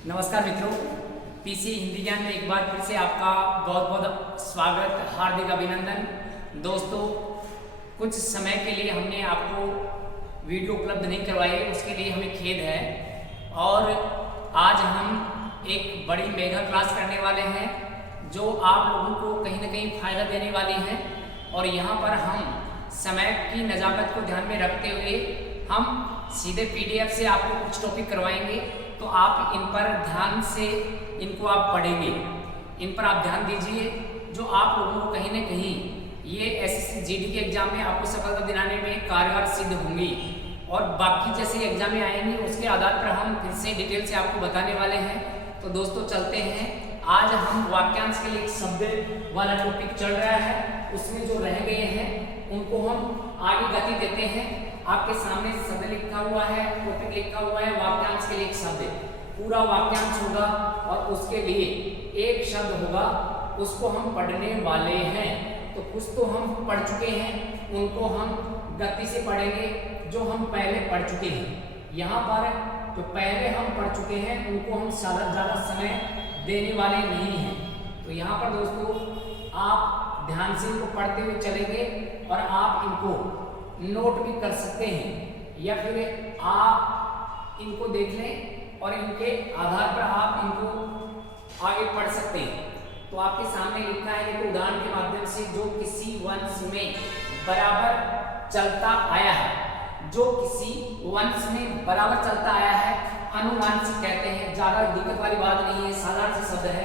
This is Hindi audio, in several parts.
नमस्कार मित्रों, पीसी हिंदी ज्ञान में एक बार फिर से आपका बहुत बहुत स्वागत, हार्दिक अभिनंदन। दोस्तों, कुछ समय के लिए हमने आपको वीडियो उपलब्ध नहीं करवाई, उसके लिए हमें खेद है। और आज हम एक बड़ी मेगा क्लास करने वाले हैं जो आप लोगों को कहीं ना कहीं फ़ायदा देने वाली है। और यहाँ पर हम समय की नज़ाकत को ध्यान में रखते हुए हम सीधे पीडीएफ से आपको कुछ टॉपिक करवाएंगे, तो आप इन पर ध्यान से इनको आप पढ़ेंगे, इन पर आप ध्यान दीजिए, जो आप लोगों को कहीं ना कहीं ये एसएससी जीडी के एग्जाम में आपको सफलता दिलाने में कारगर सिद्ध होंगी। और बाकी जैसे एग्जाम में आएंगी उसके आधार पर हम फिर से डिटेल से आपको बताने वाले हैं। तो दोस्तों चलते हैं, आज हम वाक्यांश के लिए एक शब्द वाला टॉपिक चल रहा है, उसमें जो रह गए हैं उनको हम आगे गति देते हैं। आपके सामने शब्द लिखा हुआ है, टॉपिक लिखा हुआ है, वाक्यांश के लिए एक शब्द, पूरा वाक्यांश होगा और उसके लिए एक शब्द होगा, उसको हम पढ़ने वाले हैं। तो कुछ तो हम पढ़ चुके हैं, उनको हम गति से पढ़ेंगे जो हम पहले पढ़ चुके हैं। यहाँ पर जो पहले हम पढ़ चुके हैं उनको हम ज़्यादा समय देने वाले नहीं हैं। तो यहाँ पर दोस्तों आप ध्यान से इनको पढ़ते हुए चलेंगे और आप इनको नोट भी कर सकते हैं, या फिर आप इनको देख लें और इनके आधार पर आप इनको आगे पढ़ सकते हैं। तो आपके सामने लिखा है कि उदाहरण के माध्यम से जो किसी वंश में बराबर चलता आया है, जो किसी वंश में बराबर चलता आया है, अनुवांशिक कहते हैं। ज्यादा दिक्कत वाली बात नहीं है, साधारण सा शब्द है।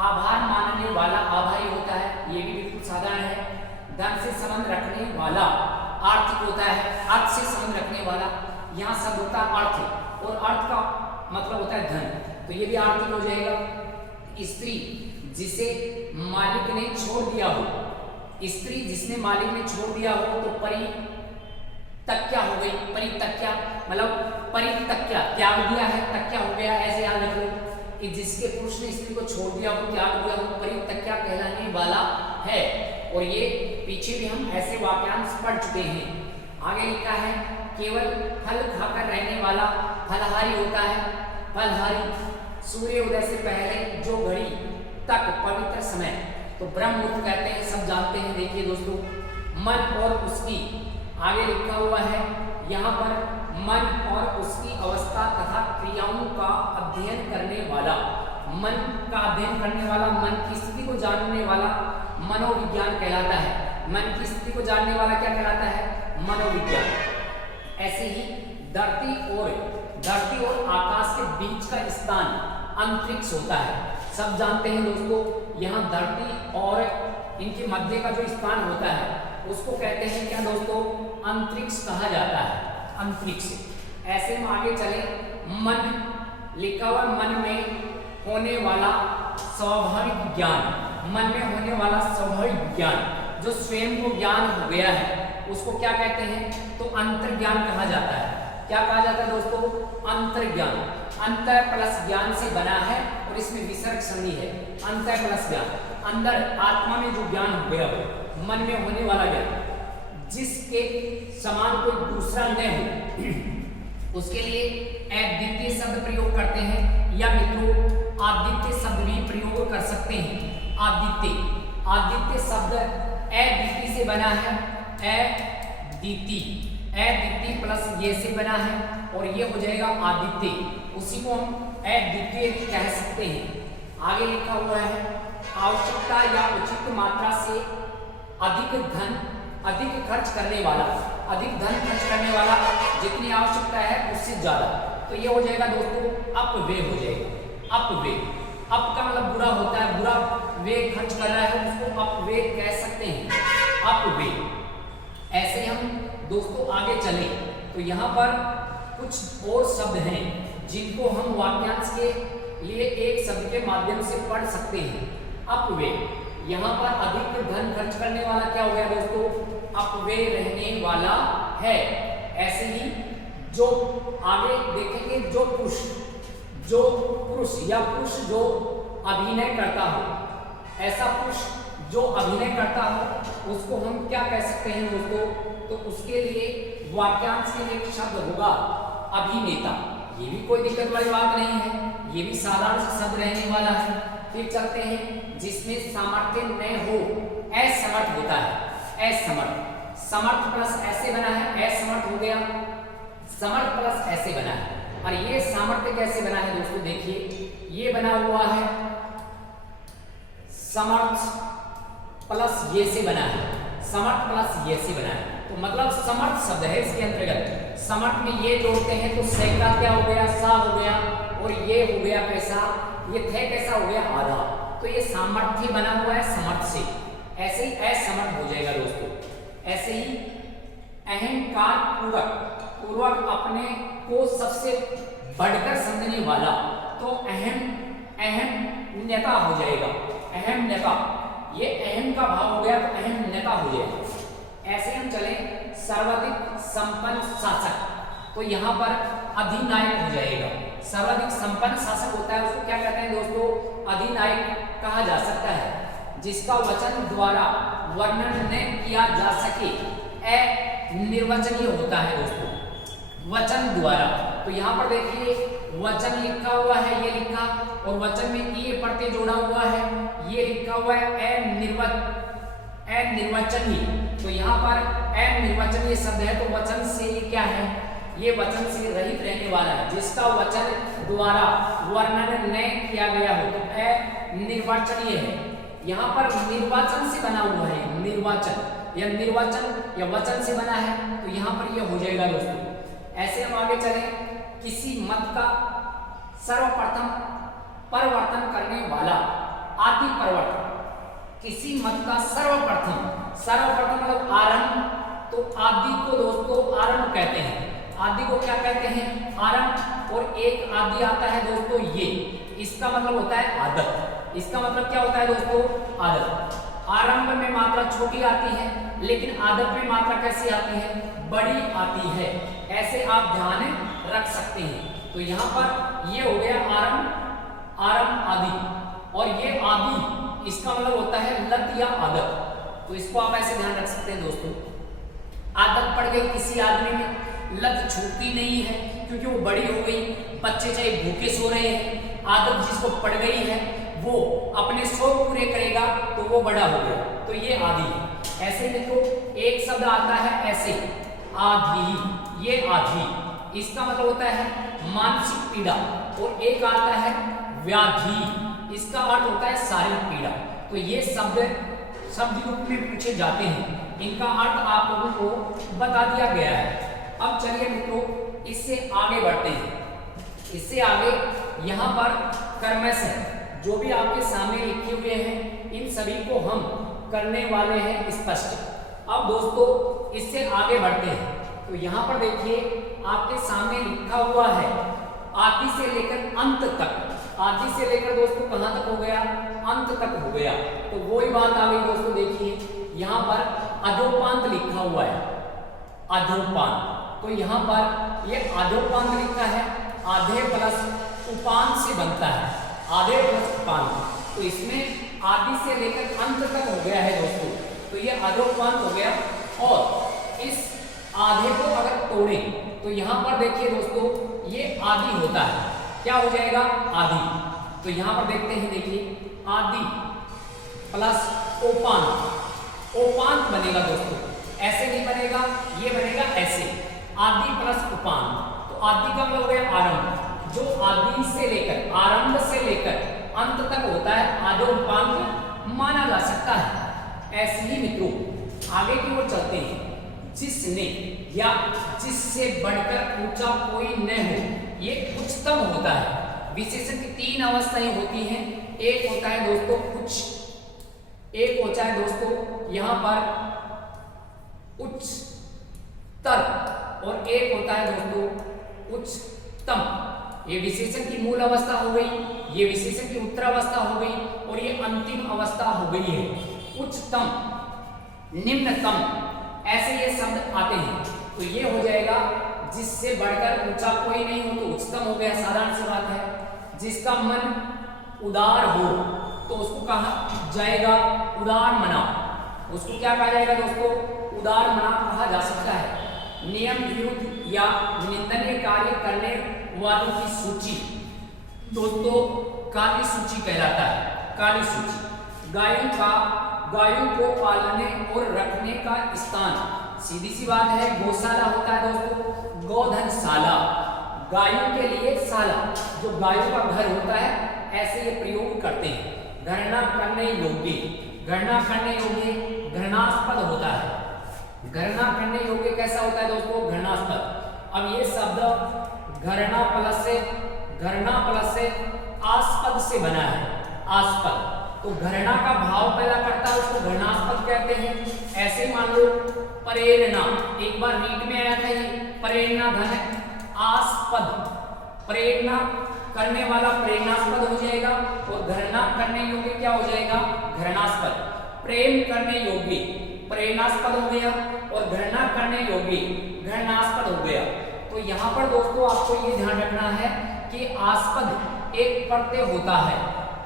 आभार मानने वाला आभारी होता है, ये भी बिल्कुल साधारण है। धन से संबंध रखने वाला आर्थिक होता है, अर्थ से संबंध रखने वाला, यहाँ शब्द होता है अर्थ, और अर्थ का मतलब होता है धन, तो ये भी आर्थिक हो जाएगा। स्त्री जिसे मालिक ने छोड़ दिया हो, स्त्री जिसने मालिक ने छोड़ दिया हो, तो परितक्या हो गई। परितक्या मतलब परितक्या, त्याग दिया है, तक्या हो गया। ऐसे याद रखो कि जिसके पुरुष ने स्त्री को छोड़ दिया हो, त्याग दिया हो, परितक्या कहलाने वाला है। और ये पीछे भी हम ऐसे वाक्यांश पढ़ चुके हैं। आगे लिखा है केवल फल खाकर रहने वाला फलहारी होता है। फलहारी सूर्य उदय से पहले जो घड़ी तक पवित्र समय, तो ब्रह्म मुहूर्त कहते हैं, सब जानते हैं। देखिए दोस्तों, मन और उसकी, आगे लिखा हुआ है यहाँ पर मन और उसकी अवस्था तथा क्रियाओं का अध्ययन करने वाला, मन का अध्ययन करने वाला, मन की स्थिति को जानने वाला मनोविज्ञान कहलाता है। मन की स्थिति को जानने वाला क्या कहलाता है? मनोविज्ञान। ऐसे ही धरती और आकाश के बीच का स्थान अंतरिक्ष होता है। सब जानते हैं दोस्तों, यहाँ धरती और इनके मध्य का जो स्थान होता है उसको कहते हैं क्या दोस्तों? अंतरिक्ष कहा जाता है, अंतरिक्ष। ऐसे में आगे चले, मन लिखा हुआ, मन में होने वाला स्वाभाविक ज्ञान, मन में होने वाला स्वाभाविक ज्ञान जो स्वयं को ज्ञान हो गया है, उसको क्या कहते हैं? तो अंतर्ज्ञान कहा जाता है। क्या कहा जाता है दोस्तों? अंतर्ज्ञान। अंतर प्लस ज्ञान से बना है और इसमें विसर्ग संधि है। अंतर प्लस ज्ञान, अंदर आत्मा में जो ज्ञान हो गया हो, मन में होने वाला ज्ञान, जिसके समान कोई दूसरा न हो, उसके लिए अद्वितीय शब्द प्रयोग करते हैं, या मित्रों अद्वितीय शब्द भी प्रयोग कर सकते हैं। आदित्य शब्द अद्वितीय से बना है, अद्वितीय प्लस ये से बना है और ये हो जाएगा आदित्य, उसी को हम अद्वितीय कह सकते हैं। आगे लिखा हुआ है आवश्यकता या उचित मात्रा से अधिक खर्च करने वाला, अधिक धन खर्च करने वाला, जितनी आवश्यकता है उससे ज्यादा, तो ये हो जाएगा दोस्तों अपव्यय हो जाएगा। अपव्यय, अप का मतलब बुरा होता है, बुरा वे खर्च कर रहा है, उसको अपव्यय कह सकते हैं, अपव्यय। ऐसे हम दोस्तों आगे चले तो यहाँ पर कुछ और शब्द हैं जिनको हम वाक्यांश के लिए एक शब्द के माध्यम से पढ़ सकते हैं। अपव्यय, यहाँ पर अधिक धन खर्च करने वाला क्या हो गया दोस्तों? अपव्यय रहने वाला है। ऐसे ही जो आगे देखेंगे, जो पुरुष या पुरुष जो अभिनय करता हो, ऐसा पुरुष जो अभिनय करता हो उसको हम क्या कह सकते हैं दोस्तों? तो उसके लिए वाक्यांश के लिए एक शब्द होगा अभिनेता। ये भी कोई दिक्कत वाली बात नहीं है, ये भी साधारण सा शब्द रहने वाला है। फिर चलते हैं, जिसमें सामर्थ्य न हो, असमर्थ होता है। असमर्थ, समर्थ प्लस ऐसे बना है, असमर्थ हो गया, समर्थ प्लस ऐसे बना है। और ये सामर्थ्य कैसे बना है दोस्तों, देखिए ये बना हुआ है समर्थ प्लस ये से बना है, समर्थ प्लस ये से बना है। तो मतलब समर्थ शब्द है इसके अंतर्गत। समर्थ में ये जोड़ते हैं तो से का क्या हो गया, सा हो गया, और ये हो गया कैसा, ये थे कैसा हो गया, आधा। तो ये सामर्थ्य बना हुआ है समर्थ से, ऐसे ही असमर्थ हो जाएगा दोस्तों। ऐसे ही अहंकार पूर्वक अपने को सबसे बढ़कर समझने वाला, तो अहम नेता हो जाएगा, अहम नेता। ये अहम का भाव हो गया तो अहम नेता हो जाएगा। ऐसे हम चले सर्वाधिक संपन्न शासक, तो यहाँ पर अधिनायक हो जाएगा। सर्वाधिक संपन्न शासक होता है, उसको क्या कहते हैं दोस्तों, अधिनायक कहा जा सकता है, जिसका वचन द्वारा वर्णन न किया जा सके, अनिर्वचनीय होता है दोस्तों, वचन द्वारा। तो यहाँ पर देखिए वचन लिखा हुआ है, ये लिखा, और वचन में ये प्रत्यय जोड़ा हुआ है, ये लिखा हुआ है अनिर्वचनीय। तो यहाँ पर अनिर्वचनीय शब्द है, तो वचन से ये क्या है, ये वचन से रहित रहने वाला है, जिसका वचन द्वारा वर्णन न किया गया हो, तो अनिर्वचनीय है। यहाँ पर निर्वाचन से बना हुआ है, निर्वाचन या निर्वाचन या वचन से बना है, तो यहाँ पर ये हो जाएगा दोस्तों। ऐसे हम आगे चले, किसी मत का सर्वप्रथम परिवर्तन करने वाला, आदि परिवर्तन, किसी मत का सर्वप्रथम मतलब आरंभ, तो आदि को दोस्तों आरंभ कहते हैं। आदि को क्या कहते हैं, आरंभ। और एक आदि आता है दोस्तों ये, इसका मतलब होता है आदत। इसका मतलब क्या होता है दोस्तों, आदत। आरंभ में मात्रा छोटी आती है, लेकिन आदत में मात्रा कैसी आती है, बड़ी आती है। ऐसे आप ध्यान रख सकते हैं। तो यहाँ पर ये हो गया आरंभ आदि, और ये आदि इसका मतलब होता है लत या आदत। तो इसको आप ऐसे ध्यान रख सकते हैं दोस्तों। आदत पड़ गई किसी आदमी में, लत छूटती नहीं है क्योंकि वो बड़ी हो गई, बच्चे चाहे भूखे सो रहे हैं, आदत जिसको पड़ गई है वो अपने शौक पूरे करेगा तो वो बड़ा हो गया, तो ये आदि है। ऐसे देखो एक शब्द आता है ऐसे, आधी, ये आधी, इसका मतलब होता है मानसिक पीड़ा। और एक आता है व्याधि, इसका अर्थ होता है शारीरिक पीड़ा। तो ये शब्द रूप में पूछे जाते हैं, इनका अर्थ आप लोगों को बता दिया गया है। अब चलिए मित्रों इससे आगे बढ़ते हैं। इससे आगे यहाँ पर कर्मश है, जो भी आपके सामने लिखे हुए हैं इन सभी को हम करने वाले हैं स्पष्ट। अब दोस्तों इससे आगे बढ़ते हैं। तो यहाँ पर देखिए आपके सामने लिखा हुआ है आदि से लेकर अंत तक। आदि से लेकर दोस्तों कहाँ तक हो गया, अंत तक हो गया। तो वही बात आ गई दोस्तों, देखिए यहाँ पर अधोपांत लिखा हुआ है, अधोपांत। तो यहाँ पर ये अधोपांत लिखा है, आधे प्लस उपांत से बनता है, आधे प्लस उपांत। तो इसमें आदि से लेकर अंत तक हो गया है दोस्तों, तो ये अधोपांत हो गया। और इस आधे को अगर तोड़ें तो यहाँ पर देखिए दोस्तों ये आदि होता है, क्या हो जाएगा, आदि। तो यहाँ पर देखते हैं, देखिए आदि प्लस उपांत, उपांत बनेगा दोस्तों, ऐसे नहीं बनेगा, ये बनेगा ऐसे, आदि प्लस उपांत। तो आदि का मतलब हो गया आरंभ, जो आदि से लेकर, आरंभ से लेकर अंत तक होता है, आधो उपांत माना जा सकता है। ऐसे ही मित्रों आगे की ओर चलते हैं। जिसने या जिससे बढ़कर ऊंचा कोई न हो, ये उच्चतम होता है। विशेषण की तीन अवस्थाएं होती हैं, एक होता है दोस्तों उच्च, एक होता है दोस्तों यहाँ पर उच्चतर, और एक होता है दोस्तों उच्चतम। ये विशेषण की मूल अवस्था हो गई, ये विशेषण की उत्तरावस्था हो गई, और ये अंतिम अवस्था हो गई है उच्चतम, निम्नतम, ऐसे ये शब्द आते हैं। तो ये हो जाएगा जिससे बढ़कर ऊंचा कोई नहीं हो तो उच्चतम हो गया, साधारण सी बात है। जिसका मन उदार हो तो उसको कहा जाएगा उदार मना, उसको क्या कहा जाएगा दोस्तों, उदार मना कहा जा सकता है। नियम विरुद्ध या निंदनीय कार्य करने वालों की सूची दोस्तों काली सूची कहलाता है। काली सूची गायों को पालने और रखने का स्थान, सीधी सी बात है, गौशाला होता है दोस्तों, गोधनशाला, गायों के लिए शाला, जो गायों का घर होता है, ऐसे ये प्रयोग करते हैं। गणना करने योग्य, गणना करने योग्य घृणास्पद होता है। गणना करने योग्य कैसा होता है दोस्तों? घृणास्पद। अब ये शब्द घृणा प्लस से आस्पद से बना है, आस्पद, तो घृणा का भाव पैदा करता है, उसको घृणास्पद कहते हैं। ऐसे मान लो प्रेरणा, एक बार रीट में आया था ये, प्रेरणा धन आस्पद, प्रेरणा करने वाला प्रेरणास्पद हो जाएगा और घृणा करने योग्य क्या हो जाएगा? घृणास्पद। प्रेम करने योग्य प्रेरणास्पद हो गया और घृणा करने योग्य घृणास्पद हो गया। तो यहाँ पर दोस्तों आपको ये ध्यान रखना है कि आस्पद एक प्रत्यय होता है,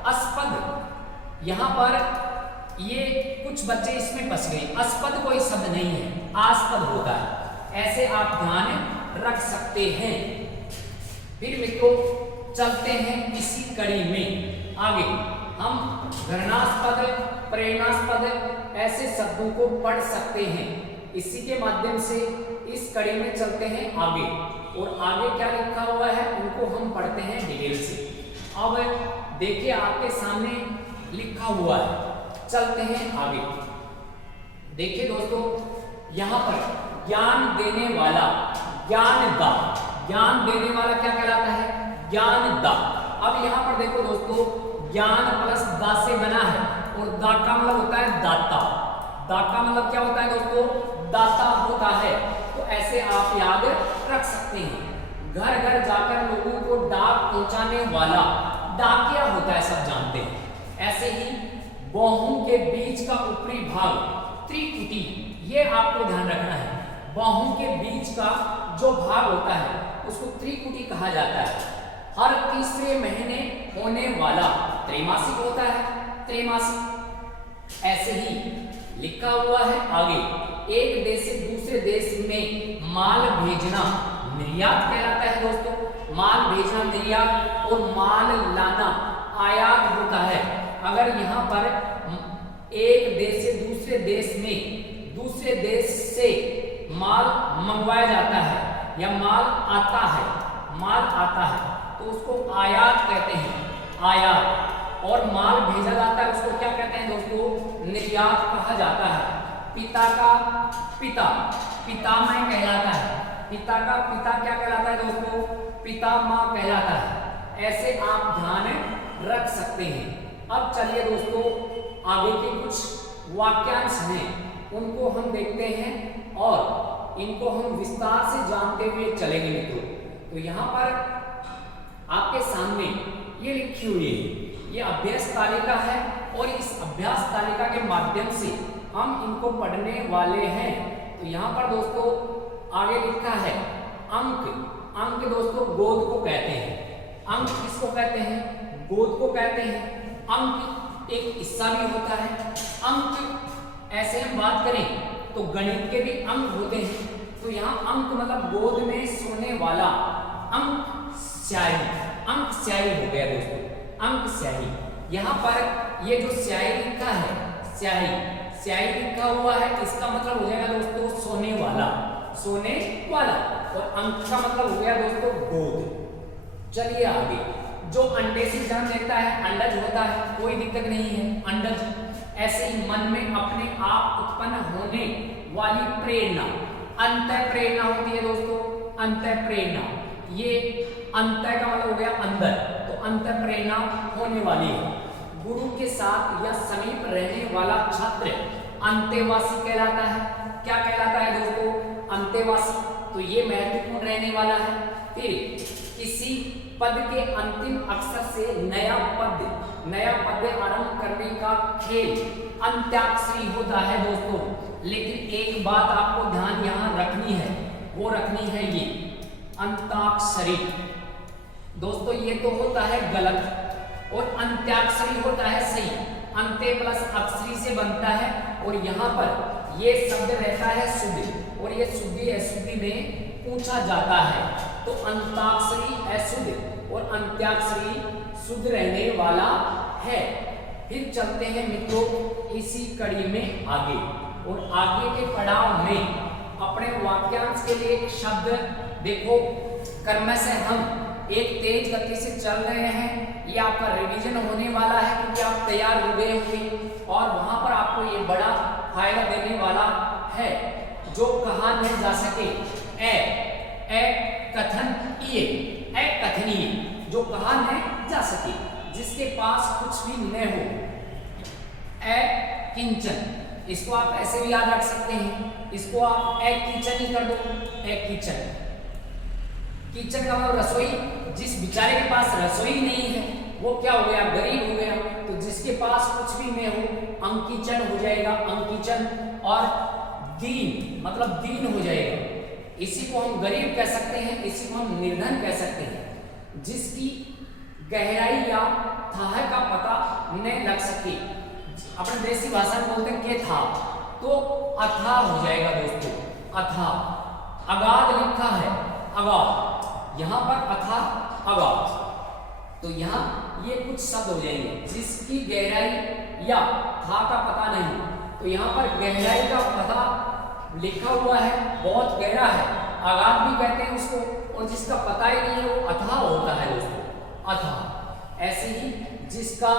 अस्पद यहाँ पर ये कुछ बच्चे इसमें फंस गए, अस्पद कोई शब्द नहीं है, आस्पद होता है, ऐसे आप ध्यान रख सकते हैं। फिर मित्रों चलते हैं इसी कड़ी में आगे, हम घृणास्पद, प्रेरणास्पद ऐसे शब्दों को पढ़ सकते हैं। इसी के माध्यम से इस कड़ी में चलते हैं आगे, और आगे क्या लिखा हुआ है उनको हम पढ़ते हैं डिटेल से। अब देखिए आपके सामने लिखा हुआ है, चलते हैं आगे। देखिए दोस्तों यहाँ पर ज्ञान देने वाला, ज्ञानदा, ज्ञान देने वाला क्या कहलाता है? ज्ञानदा। अब यहाँ पर देखो दोस्तों ज्ञान प्लस दा से बना है और दा का मतलब होता है दाता, दा का मतलब क्या होता है दोस्तों? दाता होता है। तो ऐसे आप याद रख सकते हैं। घर घर जाकर लोगों को डाक पहुंचाने वाला डाकिया होता है, सब जानते हैं। ऐसे ही बाहों के बीच का ऊपरी भाग त्रिकुटी, ये आपको ध्यान रखना है। बाहों के बीच का जो भाग होता है उसको त्रिकुटी कहा जाता है। हर तीसरे महीने होने वाला त्रैमासिक होता है, त्रैमासिक। ऐसे ही लिखा हुआ है आगे, एक देश से दूसरे देश में माल भेजना निर्यात कहलाता है दोस्तों। माल भेजना निर्यात और माल लाना आयात होता है। अगर यहाँ पर एक देश से दूसरे देश में, दूसरे देश से माल मंगवाया जाता है या माल आता है, माल आता है तो उसको आयात कहते हैं, आयात। और माल भेजा जाता है उसको क्या कहते हैं दोस्तों? निर्यात कहा जाता है। पिता का पिता पितामह कहलाता है, पिता का पिता क्या कहलाता है दोस्तों? पितामह कहलाता है। ऐसे आप ध्यान रख सकते हैं। अब चलिए दोस्तों आगे के कुछ वाक्यांश हैं उनको हम देखते हैं और इनको हम विस्तार से जानते हुए चलेंगे मित्रों। तो यहाँ पर आपके सामने ये लिखी हुई है, ये अभ्यास तालिका है और इस अभ्यास तालिका के माध्यम से हम इनको पढ़ने वाले हैं। तो यहाँ पर दोस्तों आगे लिखा है अंक, अंक दोस्तों गोद को कहते हैं। अंक किसको कहते हैं? गोद को कहते हैं। अंक एक हिस्सा भी होता है। अंक ऐसे हम बात करें तो गणित के भी अंक होते हैं। तो यहाँ अंक मतलब गोद में सोने वाला, अंक स्याही, अंक स्याही हो गया दोस्तों, अंक स्याही। यहाँ पर ये जो स्याही लिखा है, स्याही, स्याही लिखा हुआ है, इसका मतलब हो जाएगा दोस्तों सोने वाला, सोने वाला। और अंक का मतलब हो गया दोस्तों गोद। चलिए आगे, जो अंडे से जन्म लेता है अंडज होता है, कोई दिक्कत नहीं है, अंडज। ऐसे ही मन में अपने आप उत्पन्न होने वाली प्रेरणा अंतः प्रेरणा होती है दोस्तों, अंतः प्रेरणा। ये अंतः का मतलब हो गया अंदर, तो अंतः प्रेरणा होने वाली है। गुरु के साथ या समीप रहने वाला छात्र अंतेवासी कहलाता है। क्या कहलाता है दोस्तों? अंतेवासी। तो ये महत्वपूर्ण रहने वाला है। फिर किसी पद के अंतिम अक्षर से नया पद आरंभ करने का खेल अंत्याक्षरी होता है दोस्तों। लेकिन एक बात आपको ध्यान यहाँ रखनी है, वो रखनी है ये अंताक्षरी दोस्तों। ये तो होता है गलत और अंत्याक्षरी होता है सही। अंत्य प्लस अक्षरी से बनता है और यहाँ पर ये शब्द रहता है शुद्धि, और ये शुद्धि अशुद्धि में पूछा जाता है। तो अंताक्षरी अशुद्ध और अंत्याक्षरी शुद्ध रहने वाला है। फिर चलते हैं मित्रों इसी कड़ी में आगे, और आगे के पड़ाव में अपने वाक्यांश के लिए एक शब्द देखो, क्रमश से हम एक तेज गति से चल रहे हैं। ये आपका रिवीजन होने वाला है क्योंकि आप तैयार हो गए होंगे और वहां पर आपको ये बड़ा फायदा देने वाला है। जो कहा नहीं जा सके ए कथनीय, ए कथनीय, जो कहा नहीं जा सके, जिसके पास कुछ भी न हो, ए किंचन, इसको आप ऐसे भी याद रख सकते हैं, इसको आप ए किचन ही कर दो, ए किचन। किचन का मतलब रसोई, जिस बेचारे के पास रसोई नहीं है वो क्या हो गया, गरीब हो गया। तो जिसके पास कुछ भी नहीं हो अंकिचन हो जाएगा, अंकिचन। और दीन मतलब दीन हो जाएगा, इसी को हम गरीब कह सकते हैं, इसी को हम निर्धन कह सकते हैं। जिसकी गहराई या थाह का पता न लग सके, अपने देसी भाषा में बोलते हैं के था, तो अथाह हो जाएगा दोस्तों, अथाह। अगाध लिखा है, अगाध, यहां पर अथाह अगाध, तो यहां ये कुछ शब्द हो जाएंगे। जिसकी गहराई या था का पता नहीं, तो यहां पर गहराई का पता लिखा हुआ है, बहुत गहरा है, अगाध भी कहते हैं उसको, और जिसका पता ही नहीं है वो अथाह होता है दोस्तों, अथाह। ऐसे ही जिसका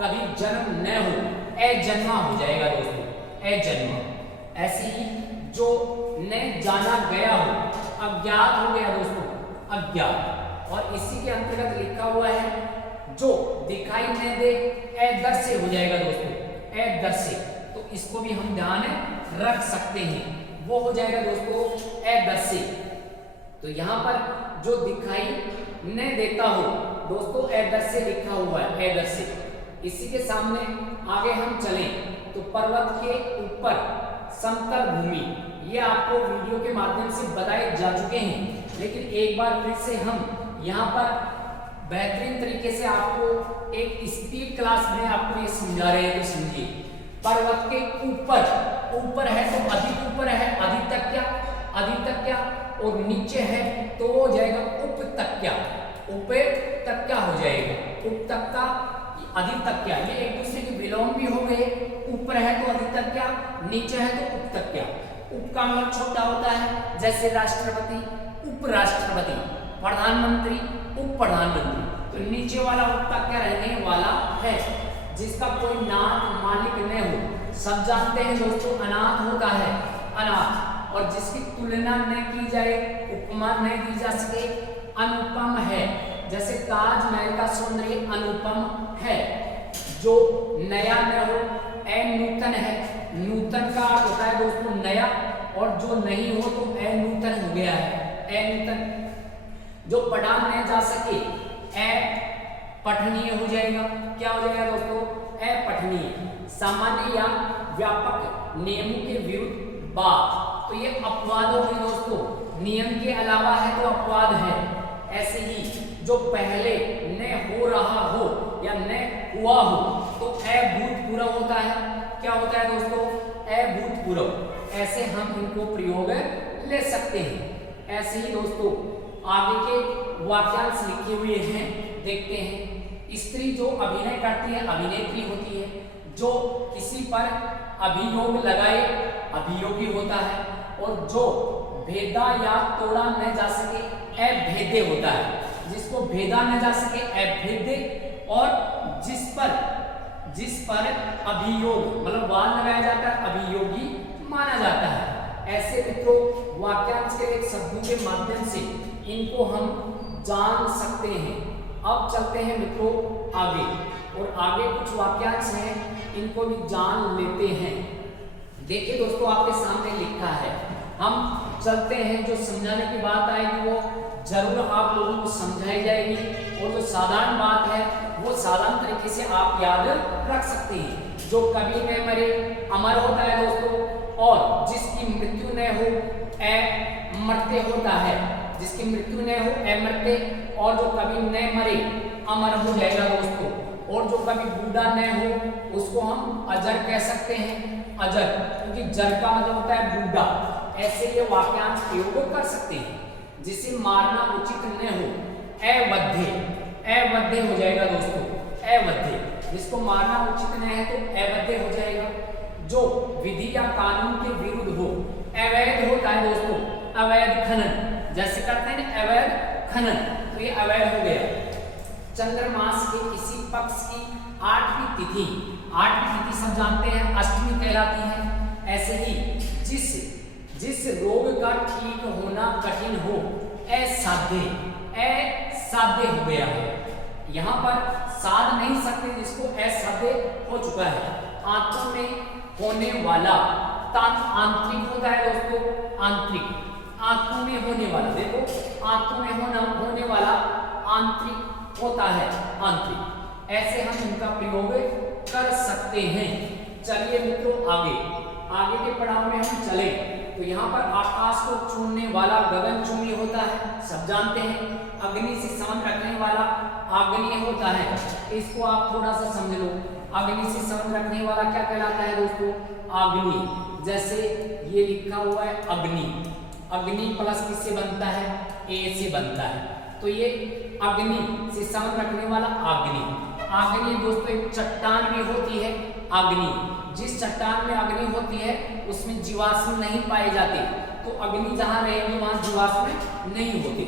कभी जन्म न हो, अजन्मा हो जाएगा दोस्तों, अजन्मा। ऐसे ही जो न जाना गया हो, अज्ञात हो गया दोस्तों, अज्ञात। और इसी के अंतर्गत लिखा हुआ है जो दिखाई न दे, अदृश्य हो जाएगा दोस्तों, अदृश्य। तो इसको भी हम ध्यान रख सकते हैं, वो हो जाएगा दोस्तों अदृश्य। तो यहाँ पर जो दिखाई न देता हो दोस्तों, अदृश्य लिखा हुआ है, अदृश्य। इसी के सामने आगे हम चलें तो पर्वत के ऊपर समतल भूमि, ये आपको वीडियो के माध्यम से बताए जा चुके हैं, लेकिन एक बार फिर से हम यहाँ पर बेहतरीन तरीके से आपको एक स्पीड क्लास में आपको ये समझा रहे हैं, तो समझिए। पर्वत के ऊपर, ऊपर है तो अधिक ऊपर है, अधितक्या, अधितक्या, और नीचे है तो हो जाएगा उपतक्या, उपतक्या हो जाएगा, उपतक्या, अधितक्या। ये एक दूसरे के बिलोंग भी हो गए, ऊपर है तो अधितक्या, नीचे है तो उपतक्या। उप का मतलब छोटा होता है, जैसे राष्ट्रपति, उपराष्ट्रपति, प्रधानमंत्री, उप प्रधानमंत्री। तो नीचे वाला उपतक्या रहने वाला है, जिसका कोई नाथ मालिक न हो। सब जानते हैं दोस्तों अनाथ होता है, अनाथ। और जिसकी तुलना न की जाए, उपमा न दी जा सके, अनुपम है। जैसे ताजमहल का सौंदर्य अनुपम है। जो नया न हो, अनूतन है। नूतन का अर्थ होता है दोस्तों नया, और जो नहीं हो तो अनूतन हो गया है, अनूतन। जो पढ़ा न जा सके, अपठनीय हो जाएगा। क्या हो जाएगा दोस्तों, अपठनीय। सामान्य या व्यापक नियमों के विरुद्ध बात, तो ये अपवाद हो गई दोस्तों, नियम के अलावा है तो अपवाद है। ऐसे ही जो पहले न हो रहा हो या न हुआ हो तो अभूतपूर्व होता है। क्या होता है दोस्तों, अभूतपूर्व। ऐसे हम इनको प्रयोग ले सकते हैं। ऐसे ही दोस्तों आगे के वाक्यांश लिखे हुए हैं, देखते हैं। स्त्री जो अभिनय करती है अभिनेत्री होती है। जो किसी पर अभियोग लगाए अभियोगी होता है। और जो भेदा या तोड़ा न जा सके अभेद्य होता है। जिसको भेदा न जा सके अभेद्य। और जिस पर अभियोग मतलब वाद लगाया जाता है अभियोगी माना जाता है। ऐसे मित्रों वाक्यांश के एक शब्दों के माध्यम से इनको हम जान सकते हैं। अब चलते हैं मित्रों आगे, और आगे कुछ वाक्यांश हैं, इनको भी जान लेते हैं। देखिए दोस्तों आपके सामने लिखा है, हम चलते हैं। जो समझाने की बात आएगी वो जरूर आप लोगों को समझाई जाएगी, और जो साधारण बात है वो साधारण तरीके से आप याद रख सकते हैं। जो कभी न मरे अमर होता है दोस्तों, और जिसकी मृत्यु न हो अमर्त्य होता है। जिसकी मृत्यु न हो अमर्त्य, और जो कभी न मरे अमर हो जाएगा दोस्तों। और जो कभी बूढ़ा न हो उसको हम अजर कह सकते हैं, अजर, क्योंकि जर का मतलब होता है बूढ़ा, ऐसे ये वाक्यांश प्रयोग कर सकते हैं। जिसे मारना उचित न हो, अवध्य, अवध्य हो जाएगा दोस्तों, अवध्य। जिसको मारना उचित न है तो अवध्य हो जाएगा। जो विधि या कानून के विरुद्ध हो, अवैध होता है दोस्तों, अवैध खनन, जैसे करते हैं ना अवैध खनन, तो ये अवैध हो गया। चंद्रमास के किसी पक्ष की 8वीं तिथि, 8वीं तिथि सब जानते हैं अष्टमी कहलाती है। ऐसे ही जिस रोग का ठीक होना कठिन हो, असाध्य, असाध्य हो गया है। यहाँ पर साध नहीं सकते, जिसको असाध्य हो चुका है। आंतों में होने वाला, आंतरिक होता है दोस्तों, आंतरिक, आंतों में होने वाला, देखो आंतों में होने वाला आंतरिक होता है, आंतरिक। ऐसे हम इनका प्रयोग कर सकते हैं। चलिए मित्रों आगे के पड़ाव में हम चले तो यहाँ पर आकाश को छूने वाला गगनचुंबी होता है, सब जानते हैं। अग्नि से संबंध रखने वाला आग्नेय होता है, इसको आप थोड़ा सा समझ लो। अग्नि से संबंध रखने वाला क्या कहलाता है दोस्तों, आग्नेय। जैसे ये लिखा हुआ है अग्नि, अग्नि प्लस किससे बनता है, ए से बनता है, तो ये अग्नि से संबंध रखने वाला आग्नेय। आग्नेय दोस्तों एक चट्टान भी होती है अग्नि। जिस चट्टान में अग्नि होती है उसमें जीवाश्म नहीं पाए जाते, तो अग्नि जहां रहेगी वहां जीवाश्म नहीं होते।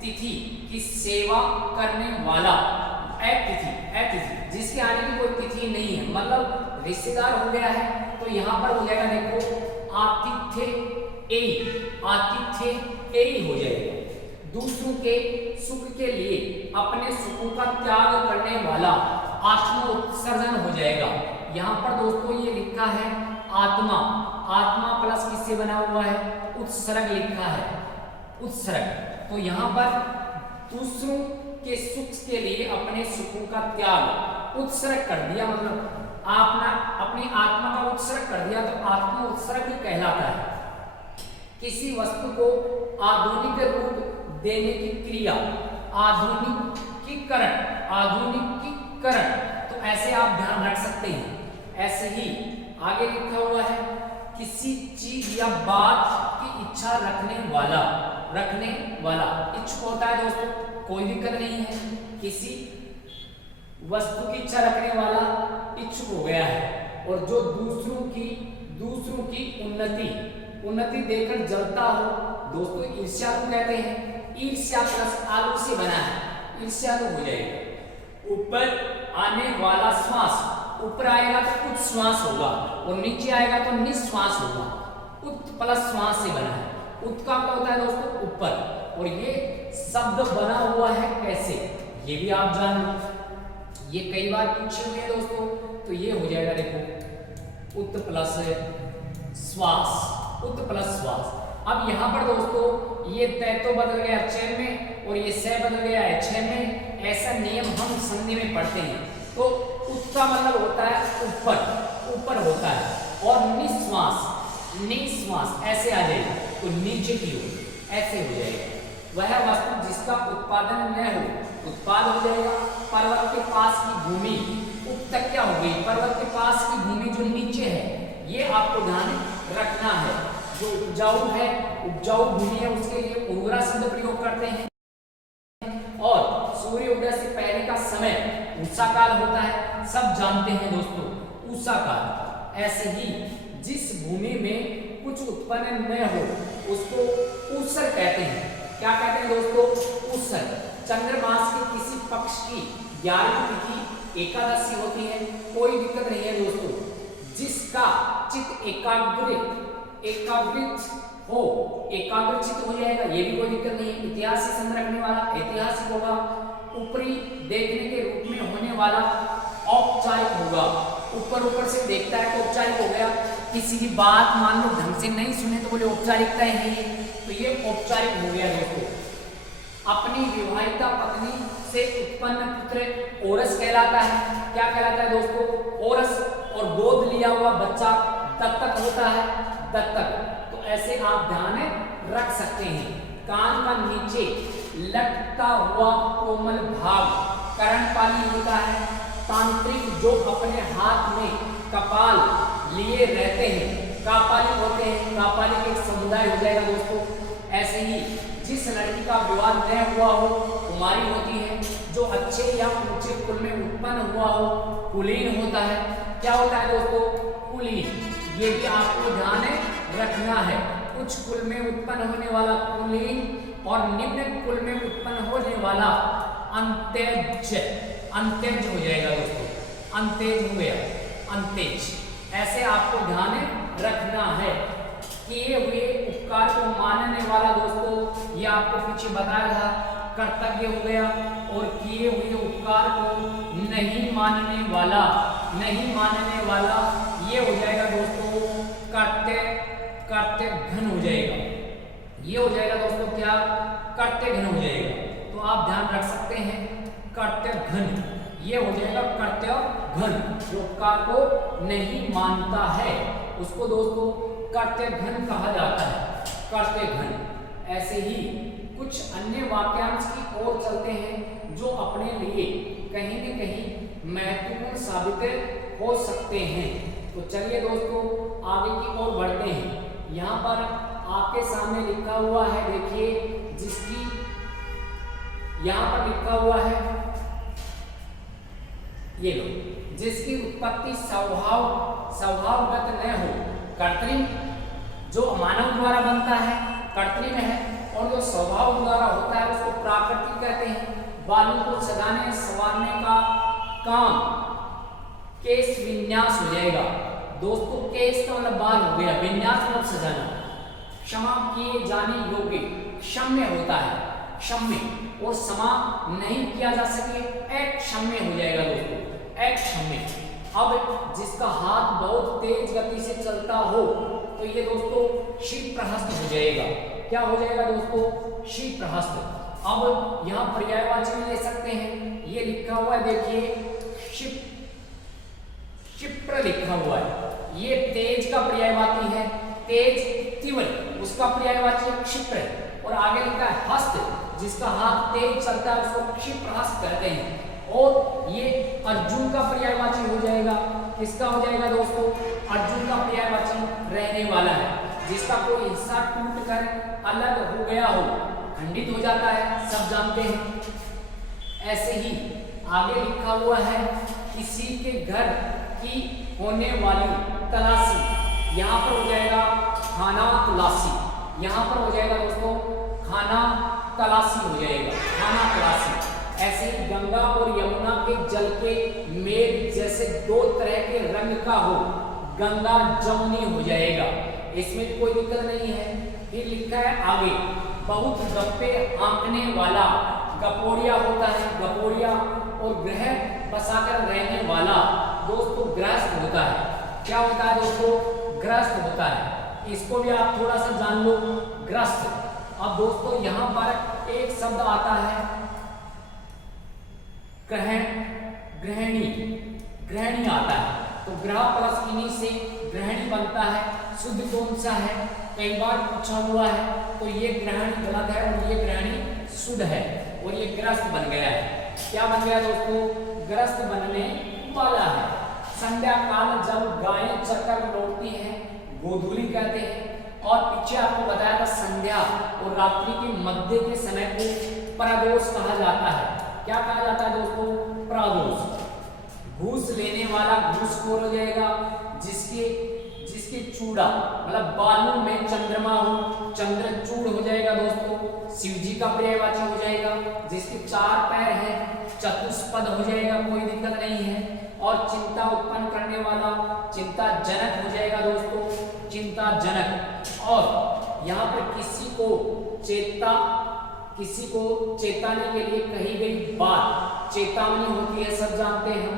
तिथि की सेवा करने वाला, तिथि जिसके आने की कोई तिथि नहीं है, मतलब रिश्तेदार हो गया है, तो यहाँ पर हो जाएगा देखो आतिथ्य ए, आतिथ्य ए हो जाएगा। दूसरों के सुख के लिए अपने सुखों का त्याग करने वाला आत्मोत्सर्जन हो जाएगा। यहाँ पर दोस्तों ये लिखा है आत्मा, आत्मा प्लस किससे बना हुआ है, उत्सर्ग लिखा है, उत्सर्ग। तो यहाँ पर दूसरों के सुख के लिए अपने सुखों का त्याग, उत्सर्ग कर दिया, मतलब आपने अपनी आत्मा का उत्सर्ग कर दिया, तो आत्मा उत्सर्ग भी कहलाता है। किसी वस्तु को आधुनिक रूप देने की क्रिया, आधुनिकीकरण, आधुनिकीकरण, तो ऐसे आप ध्यान रख सकते हैं। ऐसे ही आगे लिखा हुआ है किसी चीज या बात की इच्छा रखने वाला, रखने वाला इच्छुक होता है दोस्तों, कोई दिक्कत नहीं है। किसी वस्तु की इच्छा रखने वाला इच्छुक हो गया है, और जो दूसरों की उन्नति देखकर जलता हो दोस्तों, ईर्ष्यालु कहते हैं। ईर्ष्या प्लस आलू से बना है, ईर्ष्यालु हो जाएगा। ऊपर आने वाला श्वास, ऊपर आएगा तो उच्छ्वास होगा, और नीचे आएगा तो निश्वास होगा। उत प्लस श्वास से बना है। उत का क्या होता है दोस्तों, ऊपर, और ये शब्द बना हुआ है कैसे, ये भी आप जान लो, ये कई बार पूछे हुए हैं दोस्तों। तो ये हो जाएगा देखो उत प्लस श्वास, उत प्लस श्वास। अब यहाँ पर दोस्तों ये तय तो बदल गया च में, और ये स बदल गया है छ में। ऐसा नियम हम संधि में पढ़ते हैं। तो उत का मतलब होता है ऊपर, ऊपर होता है, और निश्वास, निश्वास ऐसे आ जाएगा, तो नीचे की ओर ऐसे हो जाएगा। वह वस्तु जिसका उत्पादन न हो, उत्पाद हो जाएगा। पर्वत के पास की भूमि, उपतक क्या हो गई, पर्वत के पास की भूमि जो नीचे है, ये आपको ध्यान रखना है। जो उपजाऊ है, उपजाऊ भूमि है, उसके लिए उर्वरा शब्द प्रयोग करते हैं। और सूर्य उदय से पहले का समय उषा काल होता है, सब जानते हैं दोस्तों, उषा काल। ऐसे ही जिस भूमि में कुछ उत्पन्न न हो उसको ऊसर कहते हैं। क्या कहते हैं दोस्तों, ऊसर। चंद्रमास के किसी पक्ष की 11वीं तिथि एकादशी होती है, कोई दिक्कत नहीं है दोस्तों। जिसका चित्त एकाग्रित हो, एकाग्रचित हो जाएगा, ये भी कोई दिक्कत नहीं है। इतिहास से संबंध रखने वाला ऐतिहासिक होगा। ऊपरी देखने के रूप में होने वाला औपचारिक होगा, ऊपर से देखता है तो औपचारिक हो गया। किसी की बात मान लो ढंग से नहीं सुने तो बोले औपचारिकता है, तो ये औपचारिक हो गया दोस्तों। अपनी विवाहिता पत्नी से उत्पन्न पुत्र ओरस कहलाता है। क्या कहलाता है दोस्तों, ओरस। और गोद लिया हुआ बच्चा दत्तक होता है, दत्तक। तो ऐसे आप ध्यान रख सकते हैं। कान का नीचे लटका हुआ कोमल भाग कर्णपाली होता है। तांत्रिक जो अपने हाथ में कपाल लिए रहते हैं कापालिक होते हैं, कापालिक एक समुदाय हो जाएगा दोस्तों। ऐसे ही जिस लड़की का विवाह न हुआ हो कुमारी होती है, जो अच्छे या ऊंचे कुल में उत्पन्न हुआ हो कुलीन होता है। क्या होता है दोस्तों? कुलीन। ये भी आपको ध्यान रखना है। उच्च कुल में उत्पन्न होने वाला कुलीन और निम्न कुल में उत्पन्न होने वाला अंत्यज, अंत्यज हो जाएगा दोस्तों। अंत्यज हो गया, अंत्यज। ऐसे आपको ध्यान रखना है। किए हुए उपकार को मानने वाला दोस्तों, ये आपको पीछे बताया था, कर्तव्य हो गया। और किए हुए उपकार को नहीं मानने वाला, नहीं मानने वाला ये हो जाएगा दोस्तों कर्तव्य घन हो जाएगा। ये हो जाएगा दोस्तों क्या? कर्तव्य घन हो जाएगा। तो आप ध्यान रख सकते हैं कर्तव्य घन, ये हो जाएगा कर्तव्य घन। जो उपकार को नहीं मानता है उसको दोस्तों कर्तव्य घन कहा जाता है, कर्तव्य घन। ऐसे ही कुछ अन्य वाक्यांश की ओर चलते हैं जो अपने लिए कहीं न कहीं महत्वपूर्ण साबित हो सकते हैं। तो चलिए दोस्तों आगे की ओर बढ़ते हैं। यहाँ पर आपके सामने लिखा हुआ है, देखिए, जिसकी यहाँ पर लिखा हुआ है, ये लो, जिसकी उत्पत्ति स्वभावगत न हो, कृत्रिम। जो मानव द्वारा बनता है कृत्रिम है, और जो स्वभाव द्वारा होता है उसको प्राकृतिक कहते हैं। बालों को सजाने संवारने का काम केश विन्यास हो जाएगा दोस्तों। केश का मतलब बाल हो गया, विन्यास मतलब सजाना। क्षमा किए जाने योग्य क्षम्य होता है, क्षम्य। और क्षमा नहीं किया जा सके अक्षम्य हो जाएगा दोस्तों, अक्षम्य। अब जिसका हाथ बहुत तेज गति से चलता हो तो ये दोस्तों क्षिप्रहस्त हो जाएगा। क्या हो जाएगा दोस्तों? क्षिप्रहस्त। अब यहाँ पर्यायवाची में ले सकते हैं, ये लिखा हुआ है, देखिए, क्षिप्र लिखा हुआ है। ये तेज का पर्यायवाची है, तेज, तीव्र, उसका पर्यायवाची है क्षिप्र। और आगे लिखा है हस्त, जिसका हाथ तेज चलता है उसको क्षिप्रहस्त कहते हैं। और ये अर्जुन का पर्यायवाची हो जाएगा। किसका हो जाएगा दोस्तों? अर्जुन का पर्यायवाची रहने वाला है, जिसका कोई हिस्सा टूट कर अलग हो गया हो, खंडित हो जाता है, सब जानते हैं। ऐसे ही आगे लिखा हुआ है, किसी के घर की होने वाली तलाशी, यहाँ पर हो जाएगा खाना तलाशी। यहाँ पर हो जाएगा दोस्तों खाना तलाशी हो जाएगा, खाना तलाशी। ऐसे ही गंगा और यमुना के जल के मेघ जैसे दो तरह के रंग का हो, गंगा जमुनी हो जाएगा। इसमें कोई दिक्कत नहीं है। फिर लिखा है आगे, बहुत गप्पे आंकने वाला गपोड़िया होता है, गपोड़िया। और ग्रह बसाकर रहने वाला दोस्तों गृहस्थ होता है। क्या होता है दोस्तों? ग्रस्त होता है। इसको भी आप थोड़ा सा जान लो, ग्रस्त। अब दोस्तों यहाँ पर एक शब्द आता है ग्रहण, ग्रहणी, ग्रहणी आता है। तो ग्रह प्लस इन्हीं से ग्रहणी बनता है। शुद्ध कौन सा है? कई बार पूछा हुआ है। तो ये ग्रहणी गलत है और ये ग्रहणी शुद्ध है, और ये ग्रस्त बन गया है। क्या बन गया दोस्तों? ग्रस्त बनने वाला है। संध्या काल जब गायें चरकर लौटती हैं गोधूली कहते हैं। और पीछे आपको बताया था संध्या और रात्रि के मध्य के समय को प्रदोष कहा जाता है। क्या कहा जाता है दोस्तों? प्रदोष। घूस लेने वाला घूसखोर हो जाएगा, जिसके चूड़ा मतलब बालों में चंद्रमा हो, चंद्रचूड़ हो जाएगा दोस्तों। शिवजी का पर्यायवाची हो जाएगा। जिसके 4 पैर हैं चतुष्पद हो जाएगा, कोई दिक्कत नहीं है। और चिंता उत्पन्न करने वाला चिंताजनक हो जाएगा दोस्तों, चिंताजनक। और यहाँ पर किसी को चेताने के लिए कही गई बात चेतावनी होती है, सब जानते हैं।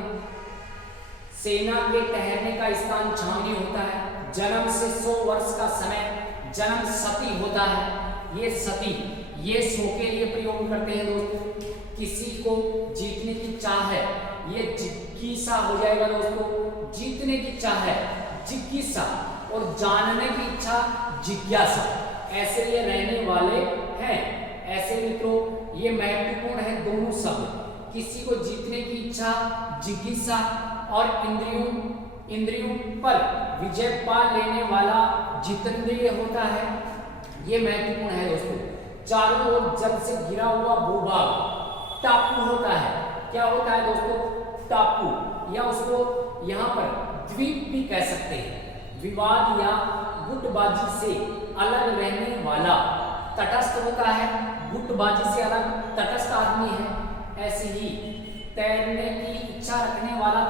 सेना के ठहरने का स्थान छावनी होता है। जन्म से 100 वर्ष का समय जन्म सती होता है। ये सती, ये 100 के लिए प्रयोग करते हैं दोस्तों। किसी को जीतने की चाह है, ये जिज्ञासा हो जाएगा दोस्तों। जीतने की चाह है, जिज्ञासा, और जानने की इच्छा, जिज्ञासा। ऐसे ये रहने वाले हैं। ऐसे मित्रों ये महत्वपूर्ण है दोनों शब्द। किसी को जीतने की इच्छा, जिज्ञासा, और इंद्रियों पर विजय पा लेने वाला जितेंद्रिय होता है। ये महत्वपूर्ण है दोस्तों। चारों ओर जल से घिरा हुआ भूभाग टापू होता है। क्या होता है दोस्तों? टापू, या उसको यहाँ पर द्वीप भी कह सकते हैं। विवाद या गुटबाजी से अलग रहने वाला तटस्थ होता है। गुटबाजी से अलग तटस्थ आदमी है। ऐसे ही तैरने की इच्छा रखने वाला